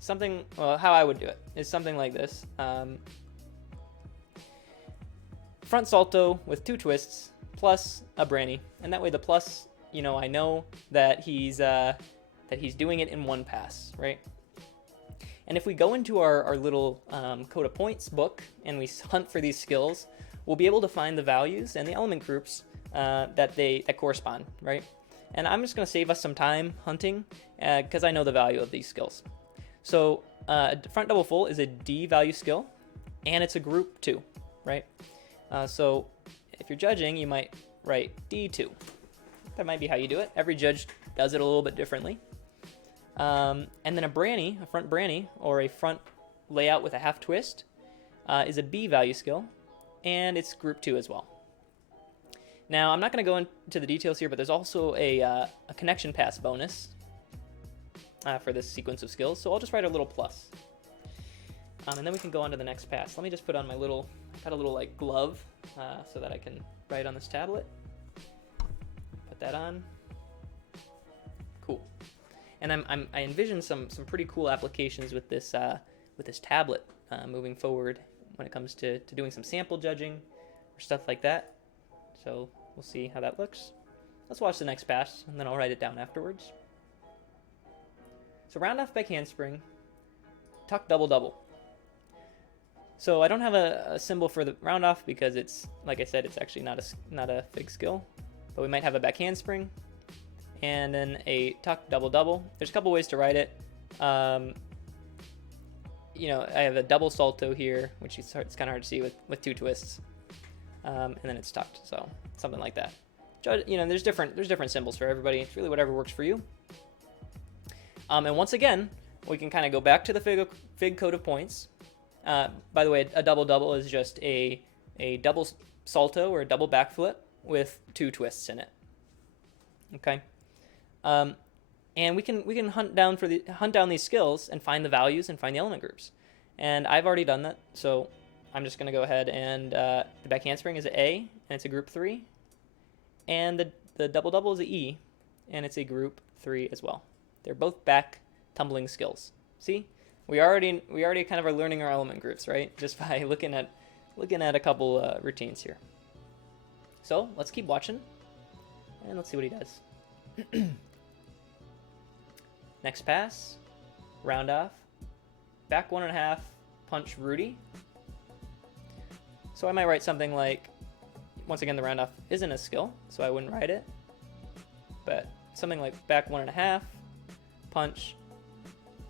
something, how I would do it is something like this. Front salto with 2 twists plus a Branny. And that way the plus, I know that he's doing it in one pass, right? And if we go into our little code of points book and we hunt for these skills, we'll be able to find the values and the element groups that correspond, right? And I'm just going to save us some time hunting because I know the value of these skills. So front double full is a D value skill, and it's a group 2, right? So if you're judging, you might write D2. That might be how you do it. Every judge does it a little bit differently. And then a front Branny, or a front layout with a half twist, is a B value skill, and it's group 2 as well. Now, I'm not going to go into the details here, but there's also a connection pass bonus for this sequence of skills, so I'll just write a little plus. And then we can go on to the next pass. Let me just put on I've got a little like glove so that I can write on this tablet. Put that on. Cool. And I envision some pretty cool applications with this tablet moving forward when it comes to doing some sample judging or stuff like that. So we'll see how that looks. Let's watch the next pass, and then I'll write it down afterwards. So round off back handspring, tuck double double. So I don't have a symbol for the round off because it's, like I said, it's actually not a big skill. But we might have a back handspring, and then a tuck double double. There's a couple ways to write it. I have a double salto here, which it's kind of hard to see with 2 twists. And then it's tucked, so something like that. There's different symbols for everybody. It's really whatever works for you. And once again, we can kind of go back to the fig code of points. By the way, a double double is just a double salto or a double backflip with 2 twists in it. Okay, and we can hunt down these skills and find the values and find the element groups. And I've already done that, so I'm just going to go ahead and the back handspring is an A, and it's a group 3. And the double-double is an E, and it's a group 3 as well. They're both back tumbling skills. See? we already kind of are learning our element groups, right? Just by looking at a couple routines here. So let's keep watching, and let's see what he does. Next pass, round off, back 1.5, punch Rudy. So I might write something like, once again, the round off isn't a skill, so I wouldn't write it, but something like back 1.5, punch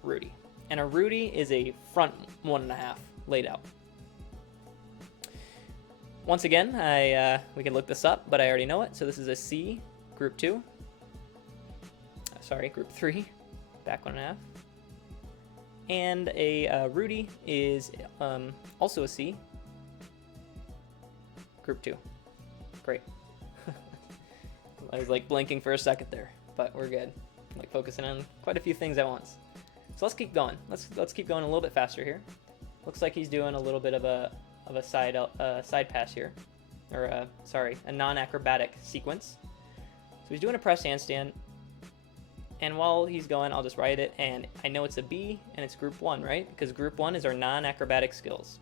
Rudy. And a Rudy is a front 1.5 laid out. Once again, we can look this up, but I already know it. So this is a C, group 2. Sorry, group 3, back 1.5. And a Rudy is also a C, group 2. Great. I was like blinking for a second there, but we're good. I'm like focusing on quite a few things at once. So let's keep going. Let's keep going a little bit faster here. Looks like he's doing a little bit of a side pass here, or a non-acrobatic sequence. So he's doing a press handstand, and while he's going, I'll just write it, and I know it's a B, and it's group 1, right? Because group 1 is our non-acrobatic skills.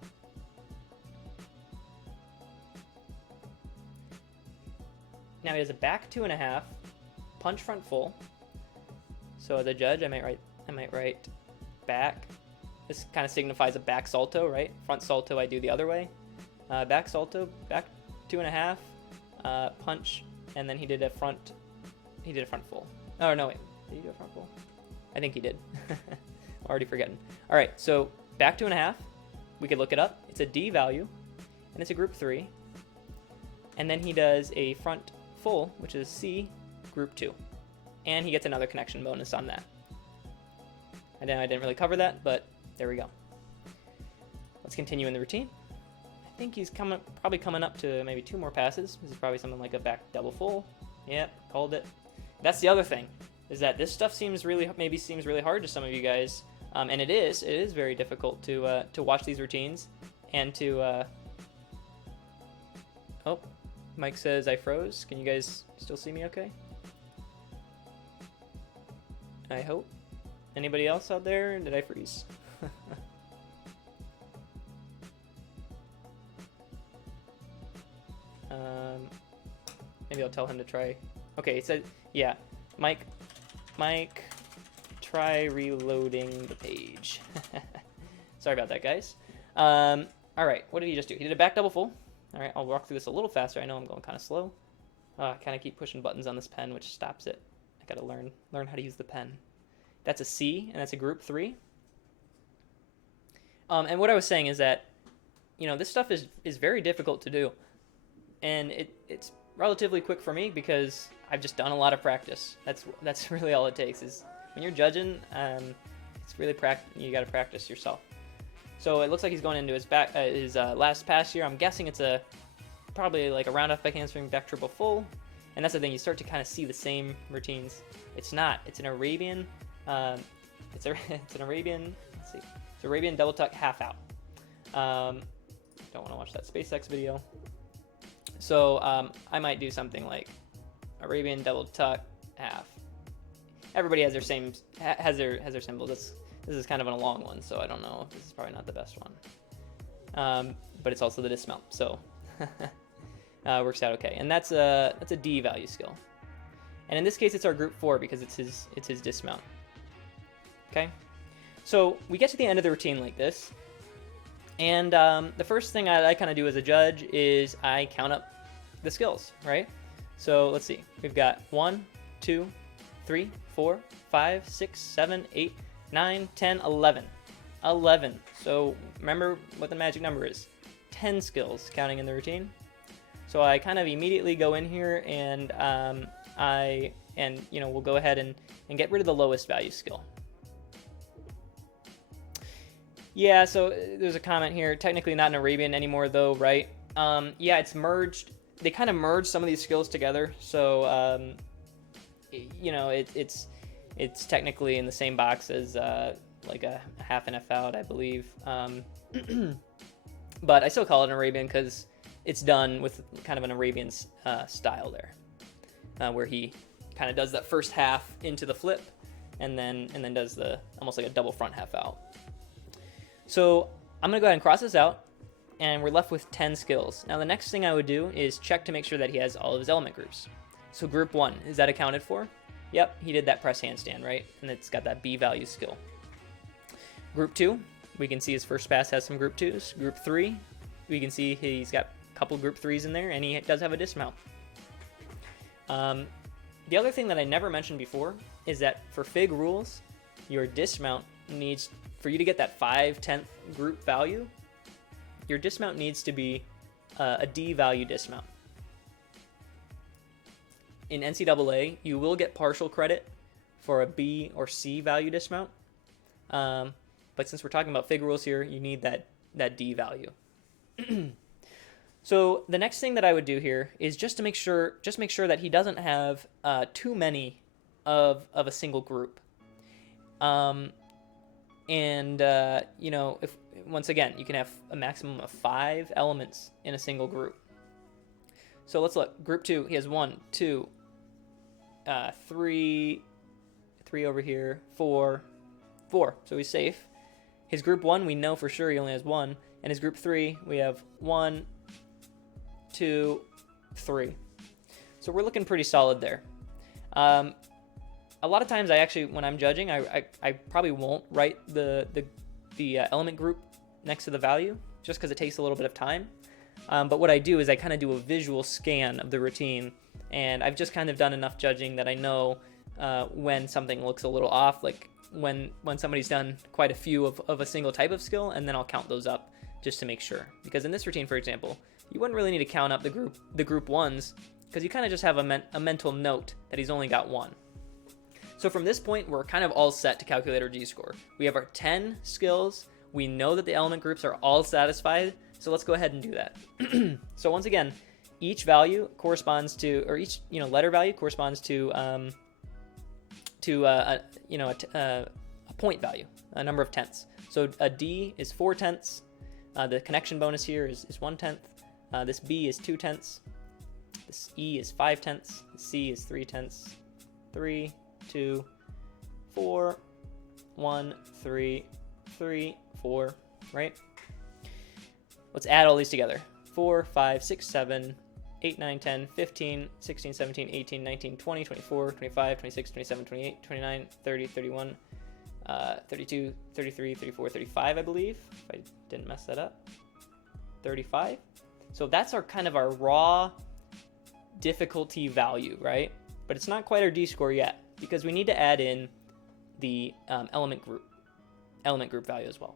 Now he has a back 2.5, punch front full. So as a judge, I might write back. This kind of signifies a back salto, right? Front salto I do the other way. Back salto, back 2.5, punch, and then he did a front full. Oh no, wait, did he do a front full? I think he did. I'm already forgetting. All right, so back 2.5. We could look it up. It's a D value, and it's a group 3. And then he does a front full, which is C, group 2. And he gets another connection bonus on that. I didn't really cover that, but there we go. Let's continue in the routine. I think he's probably coming up to maybe 2 more passes. This is probably something like a back double full. Yep, called it. That's the other thing, is that this stuff seems really hard to some of you guys, and it is very difficult to watch these routines and to. Oh, Mike says I froze. Can you guys still see me okay? I hope. Anybody else out there? Did I freeze? Maybe I'll tell him to try. Okay, it said, yeah, Mike, try reloading the page. Sorry about that, guys. All right, what did he just do? He did a back double full. All right, I'll walk through this a little faster. I know I'm going kind of slow. I kind of keep pushing buttons on this pen, which stops it. I gotta learn how to use the pen. That's a C, and that's a group 3. And what I was saying is that, this stuff is very difficult to do, and it's relatively quick for me because I've just done a lot of practice. That's really all it takes. Is when you're judging, it's really you got to practice yourself. So it looks like he's going into his last pass here. I'm guessing it's probably like a round off back handspring, back triple full, and that's the thing. You start to kind of see the same routines. It's not. It's an Arabian. It's an Arabian. Let's see. It's Arabian double tuck half out. Don't want to watch that SpaceX video. So I might do something like Arabian double tuck half. Everybody has their symbols. This is kind of a long one, so I don't know. This is probably not the best one. But it's also the dismount, so works out okay. And that's a D value skill. And in this case, it's our group 4 because it's his dismount. Okay, so we get to the end of the routine like this, and the first thing I kind of do as a judge is I count up the skills, right? So let's see, we've got 1, 2, 3, 4, 5, 6, 7, 8, 9, 10, 11. 11. So remember what the magic number is. 10 skills counting in the routine. So I kind of immediately go in here and we'll go ahead and get rid of the lowest value skill. Yeah, so there's a comment here. Technically not an Arabian anymore, though, right? Yeah, it's merged. They kind of merged some of these skills together. So, it's technically in the same box as like a half and F out, I believe. But I still call it an Arabian because it's done with kind of an Arabian style there, where he kind of does that first half into the flip, and then does the almost like a double front half out. So I'm going to go ahead and cross this out, and we're left with 10 skills. Now the next thing I would do is check to make sure that he has all of his element groups. So group 1, is that accounted for? Yep, he did that press handstand, right? And it's got that B value skill. Group 2, we can see his first pass has some group 2s. Group 3, we can see he's got a couple group 3s in there, and he does have a dismount. The other thing that I never mentioned before is that for FIG rules, your dismount needs, for you to get that 5/10 group value, your dismount needs to be a D value dismount. In NCAA, you will get partial credit for a B or C value dismount. But since we're talking about FIG rules here, you need that D value. So the next thing that I would do here is just make sure that he doesn't have too many of a single group. If once again, you can have a maximum of 5 elements in a single group. So let's look. Group 2, he has 1, 2, 3 over here, 4. So he's safe. His group 1, we know for sure he only has 1, and his group 3, we have 1, 2, 3. So we're looking pretty solid there. A lot of times, when I'm judging, I probably won't write the element group next to the value, just because it takes a little bit of time. But what I do is I kind of do a visual scan of the routine, and I've just kind of done enough judging that I know when something looks a little off, like when somebody's done quite a few of a single type of skill, and then I'll count those up just to make sure. Because in this routine, for example, you wouldn't really need to count up the group 1s, because you kind of just have a mental note that he's only got 1. So from this point, we're kind of all set to calculate our G-score. We have our 10 skills. We know that the element groups are all satisfied. So let's go ahead and do that. So once again, each value corresponds to, or each letter value corresponds to a point value, a number of tenths. So a D is 4/10. The connection bonus here is 1/10. This B is 2/10. This E is 5/10. C is 3/10. 3, 2, 4, 1, 3, 3, 4, right? Let's add all these together. 4, 5, 6, 7, 8, 9, 10, 15, 16, 17, 18, 19, 20, 24, 25, 26, 27, 28, 29, 30, 31, 32, 33, 34, 35, I believe, if I didn't mess that up. 35. So that's our kind of our raw difficulty value, right? But it's not quite our D-score yet, because we need to add in the element group value as well.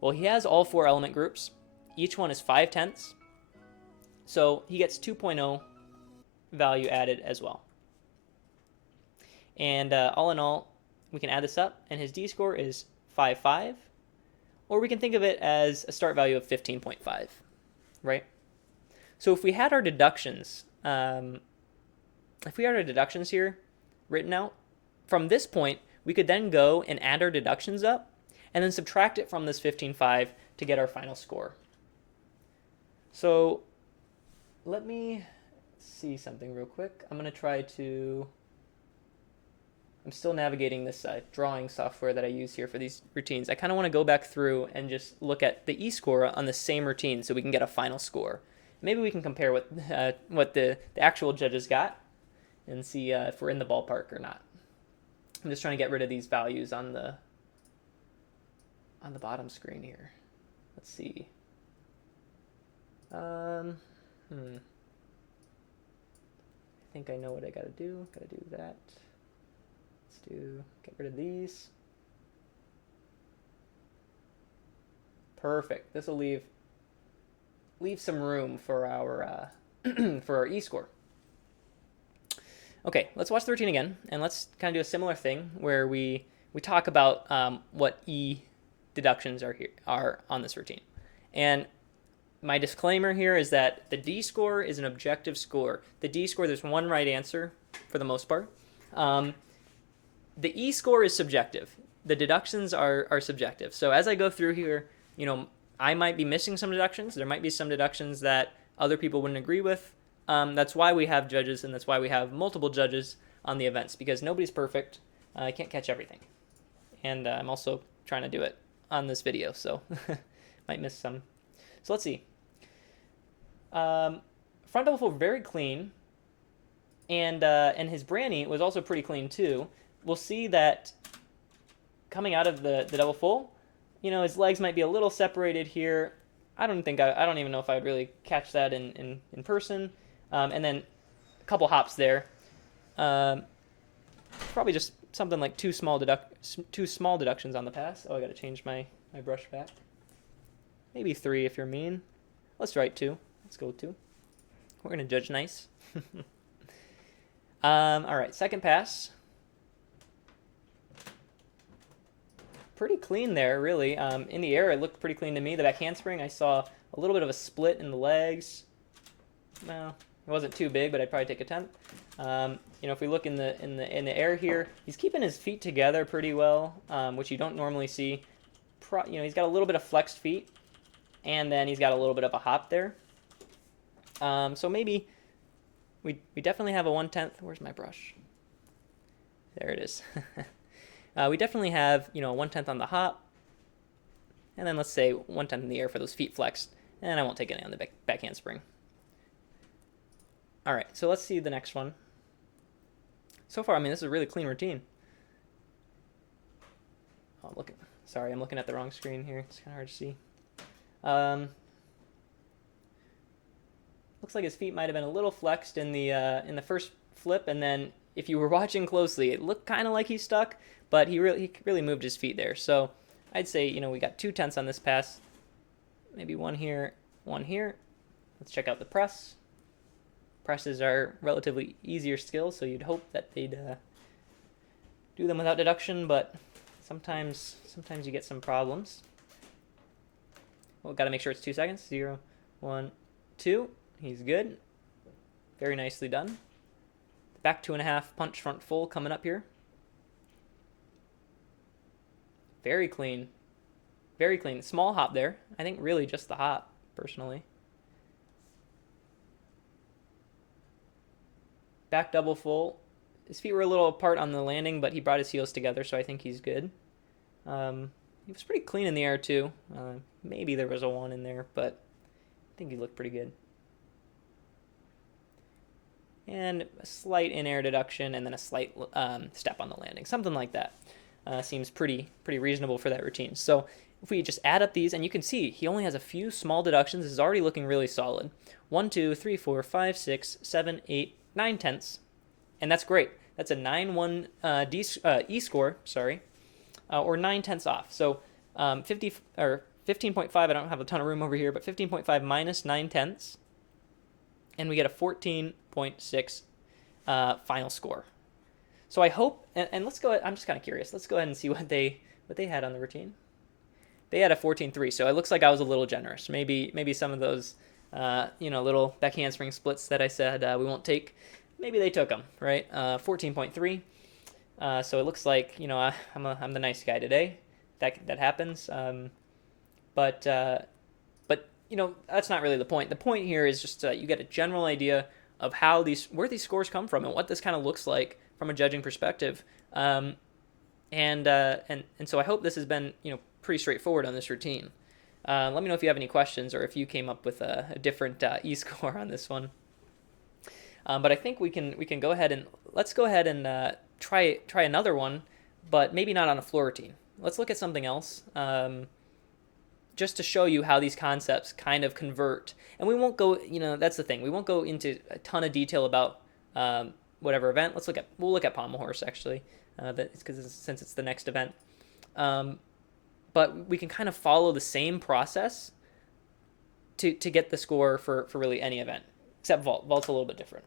Well, he has all 4 element groups. Each one is 5/10. So he gets 2.0 value added as well. And all in all, we can add this up, and his D-score is 5.5, or we can think of it as a start value of 15.5, right? So if we had our deductions, here written out, from this point, we could then go and add our deductions up, and then subtract it from this 15.5 to get our final score. So let me see something real quick. I'm still navigating this drawing software that I use here for these routines. I kind of want to go back through and just look at the E-score on the same routine so we can get a final score. Maybe we can compare what the actual judges got and see if we're in the ballpark or not. I'm just trying to get rid of these values on the bottom screen here. Let's see. I think I know what I gotta do. Gotta do that. Get rid of these. Perfect. This will leave some room for our for our E-score. Okay, let's watch the routine again, and let's kind of do a similar thing where we talk about what E deductions are on this routine. And my disclaimer here is that the D-score is an objective score. The D-score, there's one right answer for the most part. The E-score is subjective. The deductions are subjective. So as I go through here, I might be missing some deductions. There might be some deductions that other people wouldn't agree with. That's why we have judges, and that's why we have multiple judges on the events, because nobody's perfect. I can't catch everything. And I'm also trying to do it on this video, so might miss some. So let's see. Front double full, very clean, and his Branny was also pretty clean too. We'll see that coming out of the double full, his legs might be a little separated here. I don't even know if I would really catch that in person. And then a couple hops there. Probably just something like two small deductions on the pass. Oh, I got to change my brush back. Maybe 3 if you're mean. Let's try 2. Let's go with 2. We're going to judge nice. All right, second pass. Pretty clean there, really. In the air, it looked pretty clean to me. The back handspring, I saw a little bit of a split in the legs. Well, it wasn't too big, but I'd probably take a 10th. If we look in the air here, he's keeping his feet together pretty well, which you don't normally see. He's got a little bit of flexed feet, and then he's got a little bit of a hop there. So maybe we definitely have a 1/10. Where's my brush? There it is. We definitely have, a 1/10 on the hop, and then let's say 1/10 in the air for those feet flexed, and I won't take any on the back handspring. All right, so let's see the next one. So far, this is a really clean routine. Oh, I'm looking at the wrong screen here. It's kind of hard to see. Looks like his feet might have been a little flexed in the first flip, and then if you were watching closely, it looked kind of like he's stuck, but he really moved his feet there. So I'd say, we got 2/10 on this pass. Maybe 1 here, 1 here. Let's check out the press. Presses are relatively easier skills, so you'd hope that they'd do them without deduction, but sometimes you get some problems. Well, got to make sure it's 2 seconds. 0, 1, 2. He's good. Very nicely done. Back 2.5 punch front full coming up here. Very clean. Very clean. Small hop there. I think really just the hop, personally. Back double full. His feet were a little apart on the landing, but he brought his heels together, so I think he's good. He was pretty clean in the air, too. Maybe there was a 1 in there, but I think he looked pretty good. And a slight in-air deduction, and then a slight step on the landing. Something like that. Seems pretty reasonable for that routine. So if we just add up these, and you can see he only has a few small deductions. This is already looking really solid. 1, 2, 3, 4, 5, 6, 7, 8, 9/10, and that's great. That's a 9-1 E score, or 9/10 off. So 50 or 15.5. I don't have a ton of room over here, but 15.5 minus 9/10, and we get a 14.6 final score. So I hope, and let's go. I'm just kind of curious. Let's go ahead and see what they had on the routine. They had a 14.3, so it looks like I was a little generous. Maybe some of those little back handspring splits that I said we won't take, maybe they took them, right? 14.3. So it looks like, I'm the nice guy today. That happens. But that's not really the point. The point here is just you get a general idea of where these scores come from and what this kind of looks like from a judging perspective. And so I hope this has been, pretty straightforward on this routine. Let me know if you have any questions or if you came up with a different E-score on this one. But I think we can go ahead and let's go ahead and try another one, but maybe not on a floor routine. Let's look at something else, just to show you how these concepts kind of convert. And we won't go, that's the thing. We won't go into a ton of detail about whatever event. We'll look at pommel horse actually, since it's the next event. But we can kind of follow the same process to get the score for really any event, except vault. Vault's a little bit different.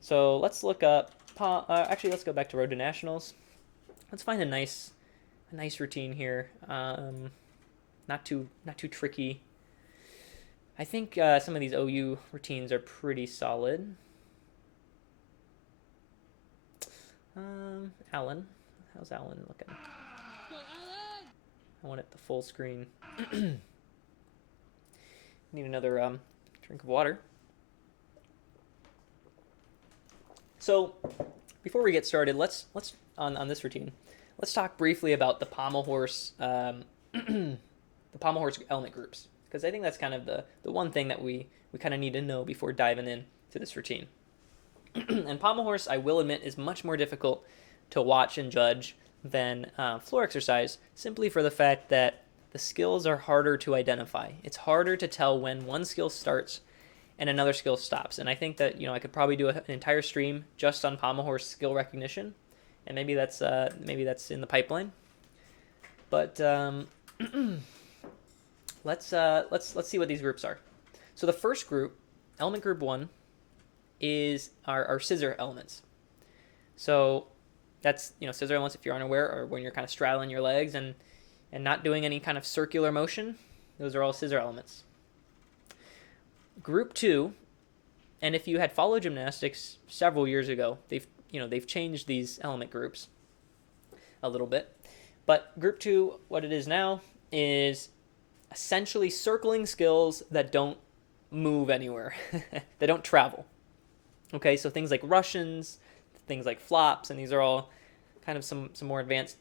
So let's look up. Actually, let's go back to Road to Nationals. Let's find a nice routine here. Not too tricky. I think some of these OU routines are pretty solid. Alan, how's Alan looking? I want it the full screen. Need another drink of water. So before we get started, let's on this routine, let's talk briefly about the pommel horse the pommel horse element groups, because I think that's kind of the one thing that we kind of need to know before diving in to this routine. And pommel horse, I will admit, is much more difficult to watch and judge than floor exercise, simply for the fact that the skills are harder to identify. It's harder to tell when one skill starts and another skill stops. And I think that, I could probably do an entire stream just on pommel horse skill recognition, and maybe that's in the pipeline. But let's see what these groups are. So the first group, element group 1, is our scissor elements. So that's, scissor elements, if you're unaware, or when you're kind of straddling your legs and not doing any kind of circular motion. Those are all scissor elements. Group 2, and if you had followed gymnastics several years ago, they've changed these element groups a little bit. But group 2, what it is now, is essentially circling skills that don't move anywhere. They don't travel. Okay, so things like Russians, things like flops, and these are all kind of some more advanced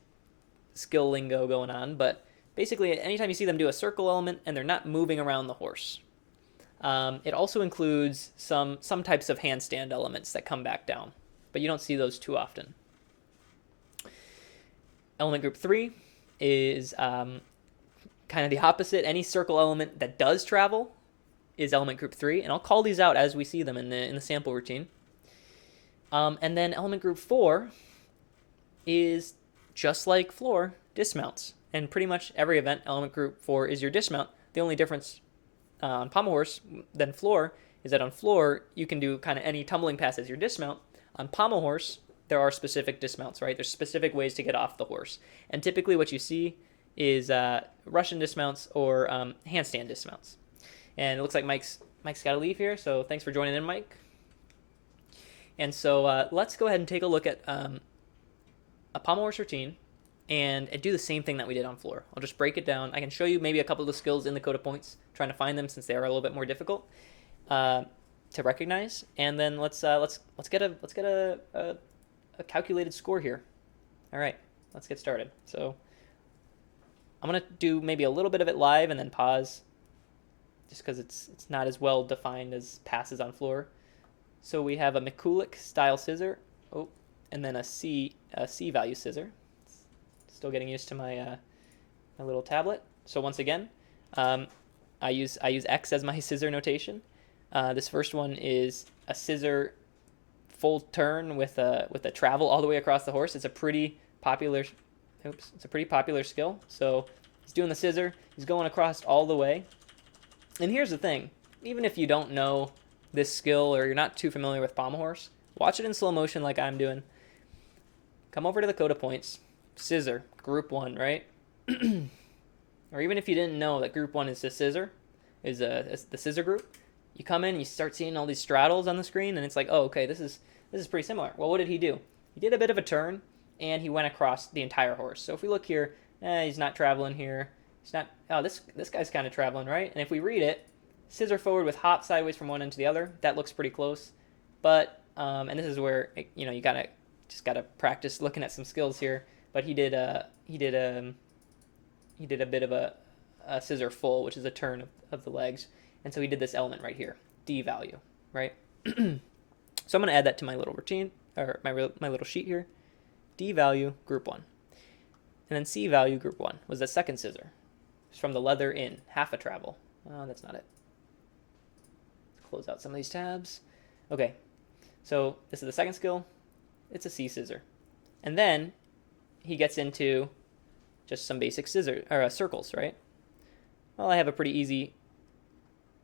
skill lingo going on. But basically, anytime you see them do a circle element and they're not moving around the horse. It also includes some types of handstand elements that come back down, but you don't see those too often. Element group 3 is kind of the opposite. Any circle element that does travel is element group 3, and I'll call these out as we see them in the sample routine. And then element group 4 is just like floor, dismounts. And pretty much every event, element group 4 is your dismount. The only difference on pommel horse than floor is that on floor, you can do kind of any tumbling pass as your dismount. On pommel horse, there are specific dismounts, right? There's specific ways to get off the horse. And typically what you see is Russian dismounts or handstand dismounts. And it looks like Mike's got to leave here, so thanks for joining in, Mike. And so let's go ahead and take a look at a pommel horse routine and do the same thing that we did on floor. I'll just break it down. I can show you maybe a couple of the skills in the code of points, trying to find them since they are a little bit more difficult to recognize. And then let's get a calculated score here. All right, let's get started. So I'm gonna do maybe a little bit of it live and then pause, just because it's not as well defined as passes on floor. So we have a Mikulik style scissor, and then a C value scissor. Still getting used to my my little tablet. So once again, I use X as my scissor notation. This first one is a scissor full turn with a travel all the way across the horse. It's a pretty popular skill. So he's doing the scissor. He's going across all the way. And here's the thing, even if you don't know this skill or you're not too familiar with pommel horse, watch it in slow motion like I'm doing. Come over to the code of points, scissor, group 1, right? Or even if you didn't know that group 1 is the scissor, is the scissor group, you come in, you start seeing all these straddles on the screen, and it's like, oh, okay, this is pretty similar. Well, what did he do? He did a bit of a turn, and he went across the entire horse. So if we look here, he's not traveling here. He's not. Oh, this guy's kind of traveling, right? And if we read it, scissor forward with hop sideways from one end to the other. That looks pretty close. But and this is where you gotta practice looking at some skills here. But he did a bit of a scissor full, which is a turn of the legs. And so he did this element right here, D value, right? So I'm going to add that to my little routine, or my little sheet here. D value, group 1. And then C value, group 1, was the second scissor. It's from the leather in, half a travel. Oh, that's not it. Let's close out some of these tabs. Okay, so this is the second skill. It's a C scissor. And then he gets into just some basic scissor or circles, right? Well, I have a pretty easy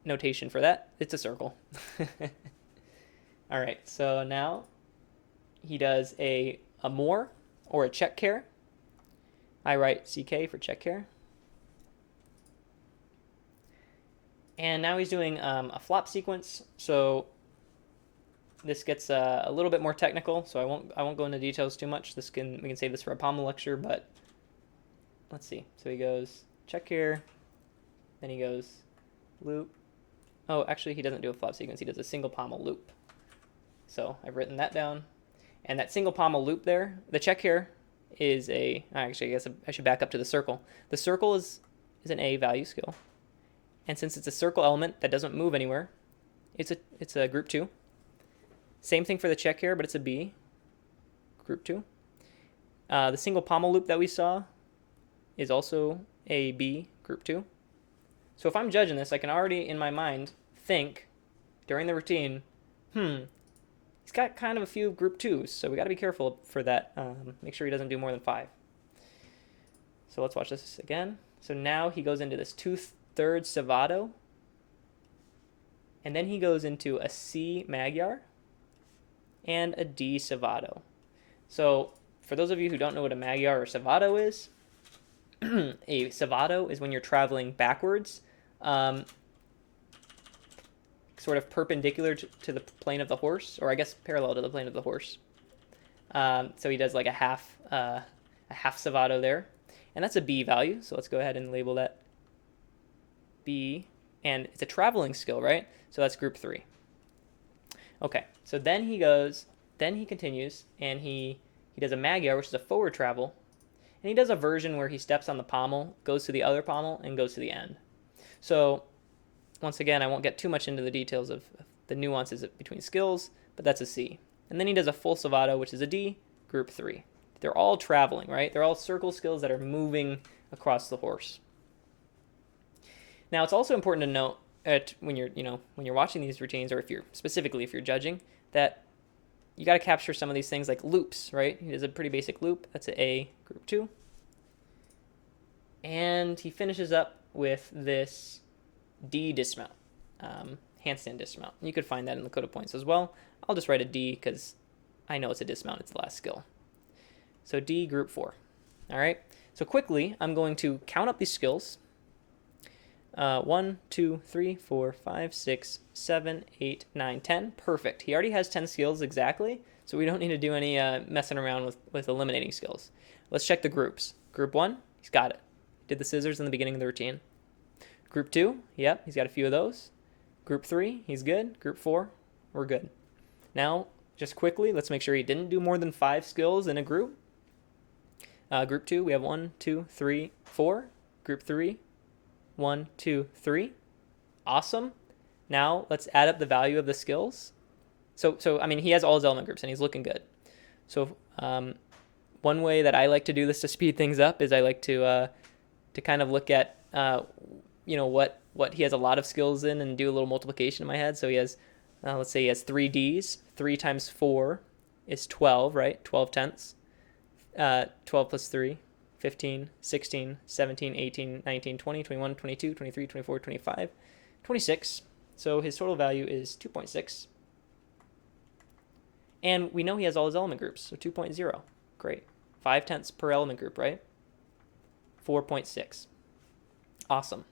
notation for that. It's a circle. All right, so now he does a more or a check care. I write CK for check care. And now he's doing a flop sequence. So this gets a little bit more technical. So I won't go into details too much. We can save this for a pommel lecture. But let's see. So he goes check here. Then he goes loop. Oh, actually, he doesn't do a flop sequence. He does a single pommel loop. So I've written that down. And that single pommel loop there, the check here, is actually, I guess I should back up to the circle. The circle is an A value skill. And since it's a circle element that doesn't move anywhere, it's a group 2. Same thing for the check here, but it's a B, group 2. The single pommel loop that we saw is also a B, group 2. So if I'm judging this, I can already, in my mind, think during the routine, he's got kind of a few group 2s, so we got to be careful for that. Make sure he doesn't do more than 5. So let's watch this again. So now he goes into this 2/3 Savato, and then he goes into a C Magyar and a D Savato. So for those of you who don't know what a Magyar or Savato is, a Savato is when you're traveling backwards, sort of perpendicular to the plane of the horse, or I guess parallel to the plane of the horse. So he does like a half Savato there, and that's a B value. So let's go ahead and label that B, and it's a traveling skill, right? So that's group 3. Okay, so then he continues, and he does a Magyar, which is a forward travel, and he does a version where he steps on the pommel, goes to the other pommel, and goes to the end. So once again, I won't get too much into the details of the nuances between skills, but that's a C. And then he does a full Savato, which is a D, group 3. They're all traveling, right? They're all circle skills that are moving across the horse. Now, it's also important to note when you're watching these routines, or if you're judging, that you got to capture some of these things like loops, right? He does a pretty basic loop. That's an A, group 2. And he finishes up with this D dismount, handstand dismount. You could find that in the code of points as well. I'll just write a D because I know it's a dismount. It's the last skill. So D, group 4. All right. So quickly, I'm going to count up these skills. 1, 2, 3, 4, 5, 6, 7, 8, 9, 10. Perfect. He already has 10 skills exactly, so we don't need to do any messing around with eliminating skills. Let's check the groups. Group 1, he's got it. Did the scissors in the beginning of the routine. Group 2, yep, he's got a few of those. Group 3, he's good. Group 4, we're good. Now, just quickly, let's make sure he didn't do more than 5 skills in a group. Group 2, we have 1, 2, 3, 4. Group 3, 1, 2, 3. Awesome. Now let's add up the value of the skills. So I mean, he has all his element groups and he's looking good. So one way that I like to do this to speed things up is I like to kind of look at what he has a lot of skills in and do a little multiplication in my head. So he has let's say he has 3 Ds. 3 times 4 is 12, right? 12 tenths. 12 plus 3. 15, 16, 17, 18, 19, 20, 21, 22, 23, 24, 25, 26. So his total value is 2.6. And we know he has all his element groups, so 2.0. Great. 5 tenths per element group, right? 4.6. Awesome.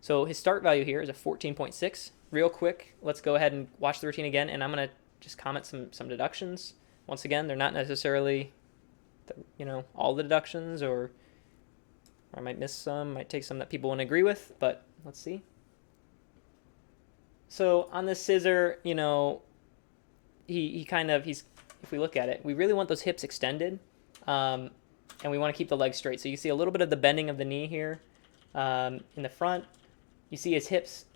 So his start value here is a 14.6. Real quick, let's go ahead and watch the routine again, and I'm going to just comment some deductions. Once again, they're not necessarily all the deductions, or I might miss some, might take some that people wouldn't agree with, but let's see. So on the scissor, he's if we look at it, we really want those hips extended, and we want to keep the legs straight. So you see a little bit of the bending of the knee here in the front. You see his hips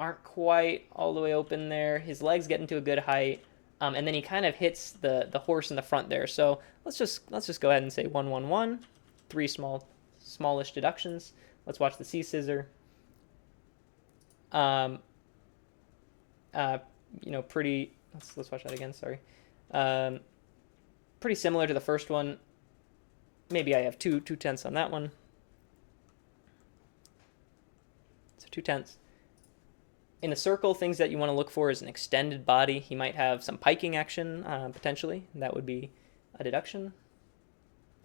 aren't quite all the way open there. His legs get into a good height. And then he kind of hits the horse in the front there. So let's just go ahead and say 1, 1, 1, 3 smallish deductions. Let's watch the C scissor. Pretty. Let's watch that again. Sorry. Pretty similar to the first one. Maybe I have 2 tenths on that one. So 2 tenths. In the circle, things that you want to look for is an extended body. He might have some piking action, potentially. And that would be a deduction.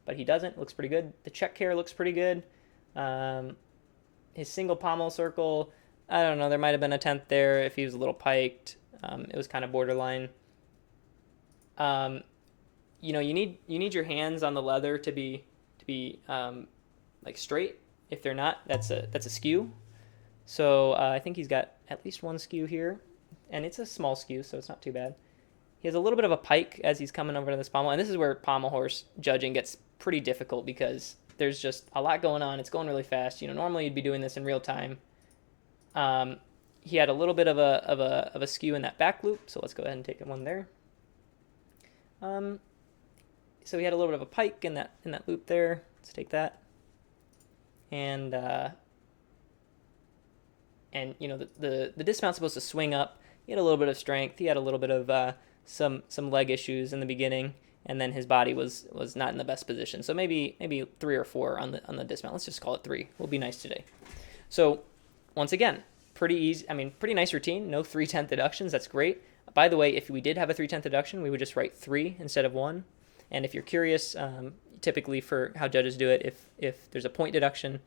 But he doesn't. Looks pretty good. The check here looks pretty good. His single pommel circle, I don't know. There might have been a tenth there if he was a little piked. It was kind of borderline. You need your hands on the leather to be like straight. If they're not, that's a skew. So I think he's got at least one skew here, and it's a small skew, so it's not too bad. He has a little bit of a pike as he's coming over to this pommel, and this is where pommel horse judging gets pretty difficult because there's just a lot going on. It's going really fast. Normally you'd be doing this in real time. He had a little bit of a skew in that back loop, so let's go ahead and take one there. So he had a little bit of a pike in that loop there. Let's take that. And the dismount's supposed to swing up. He had a little bit of strength. He had a little bit of some leg issues in the beginning, and then his body was not in the best position. So maybe 3 or 4 on the dismount. Let's just call it 3. We'll be nice today. So once again, pretty easy. Pretty nice routine. No 3/10 deductions. That's great. By the way, if we did have a 3/10 deduction, we would just write 3 instead of 1. And if you're curious, typically for how judges do it, if there's a point deduction,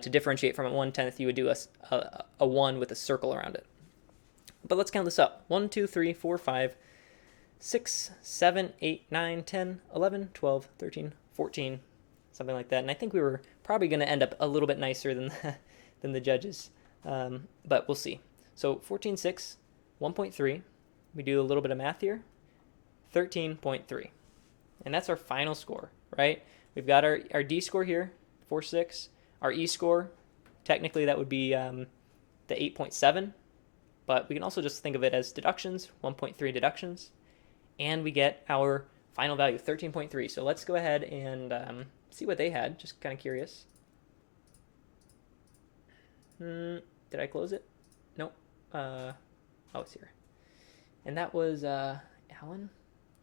to differentiate from a 1/10, you would do a 1 with a circle around it. But let's count this up. 1, 2, 3, 4, 5, 6, 7, 8, 9, 10, 11, 12, 13, 14, something like that. And I think we were probably going to end up a little bit nicer than the judges, but we'll see. So 14.6, 1.3. We do a little bit of math here. 13.3. And that's our final score, right? We've got our D score here, 4.6. Our E score, technically that would be the 8.7, but we can also just think of it as deductions, 1.3 deductions, and we get our final value, 13.3. So let's go ahead and see what they had, just kind of curious. Did I close it? Nope. Oh, it's here. And that was Alan.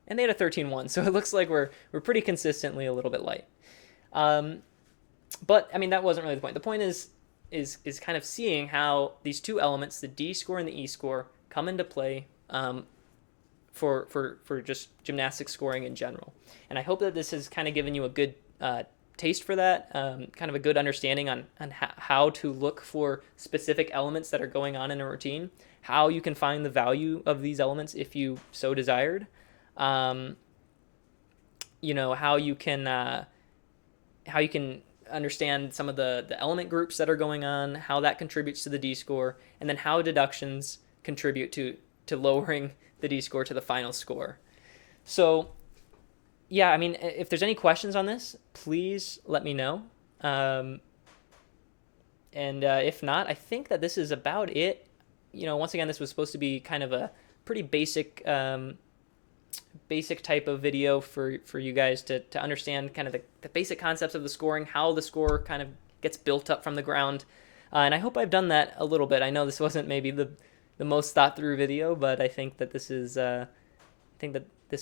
And they had a 13.1, so it looks like we're pretty consistently a little bit light. But that wasn't really the point. The point is kind of seeing how these two elements, the D score and the E score, come into play for just gymnastics scoring in general. And I hope that this has kind of given you a good taste for that, kind of a good understanding on how to look for specific elements that are going on in a routine, how you can find the value of these elements if you so desired, how you can understand some of the element groups that are going on, how that contributes to the D score, and then how deductions contribute to lowering the D score to the final score. So yeah, if there's any questions on this, please let me know. And if not, I think that this is about it. Once again, this was supposed to be kind of a pretty basic type of video for you guys to understand kind of the basic concepts of the scoring, how the score kind of gets built up from the ground. And I hope I've done that a little bit. I know this wasn't maybe the most thought through video, but I think that this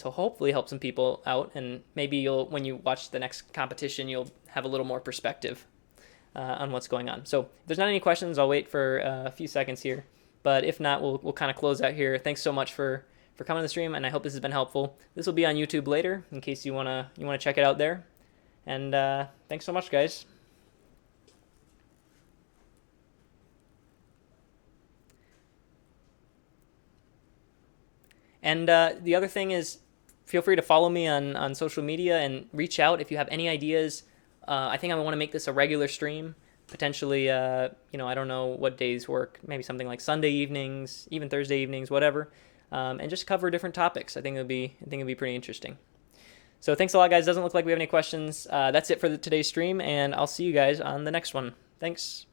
will hopefully help some people out, and maybe when you watch the next competition, you'll have a little more perspective on what's going on. So if there's not any questions, I'll wait for a few seconds here. But if not, we'll kind of close out here. Thanks so much for coming to the stream, and I hope this has been helpful. This will be on YouTube later in case you wanna check it out there. And thanks so much, guys. And the other thing is, feel free to follow me on social media and reach out if you have any ideas. I think I want to make this a regular stream. Potentially, I don't know what days work. Maybe something like Sunday evenings, even Thursday evenings, whatever. And just cover different topics. I think it'd be pretty interesting. So thanks a lot, guys. Doesn't look like we have any questions. That's it for today's stream, and I'll see you guys on the next one. Thanks.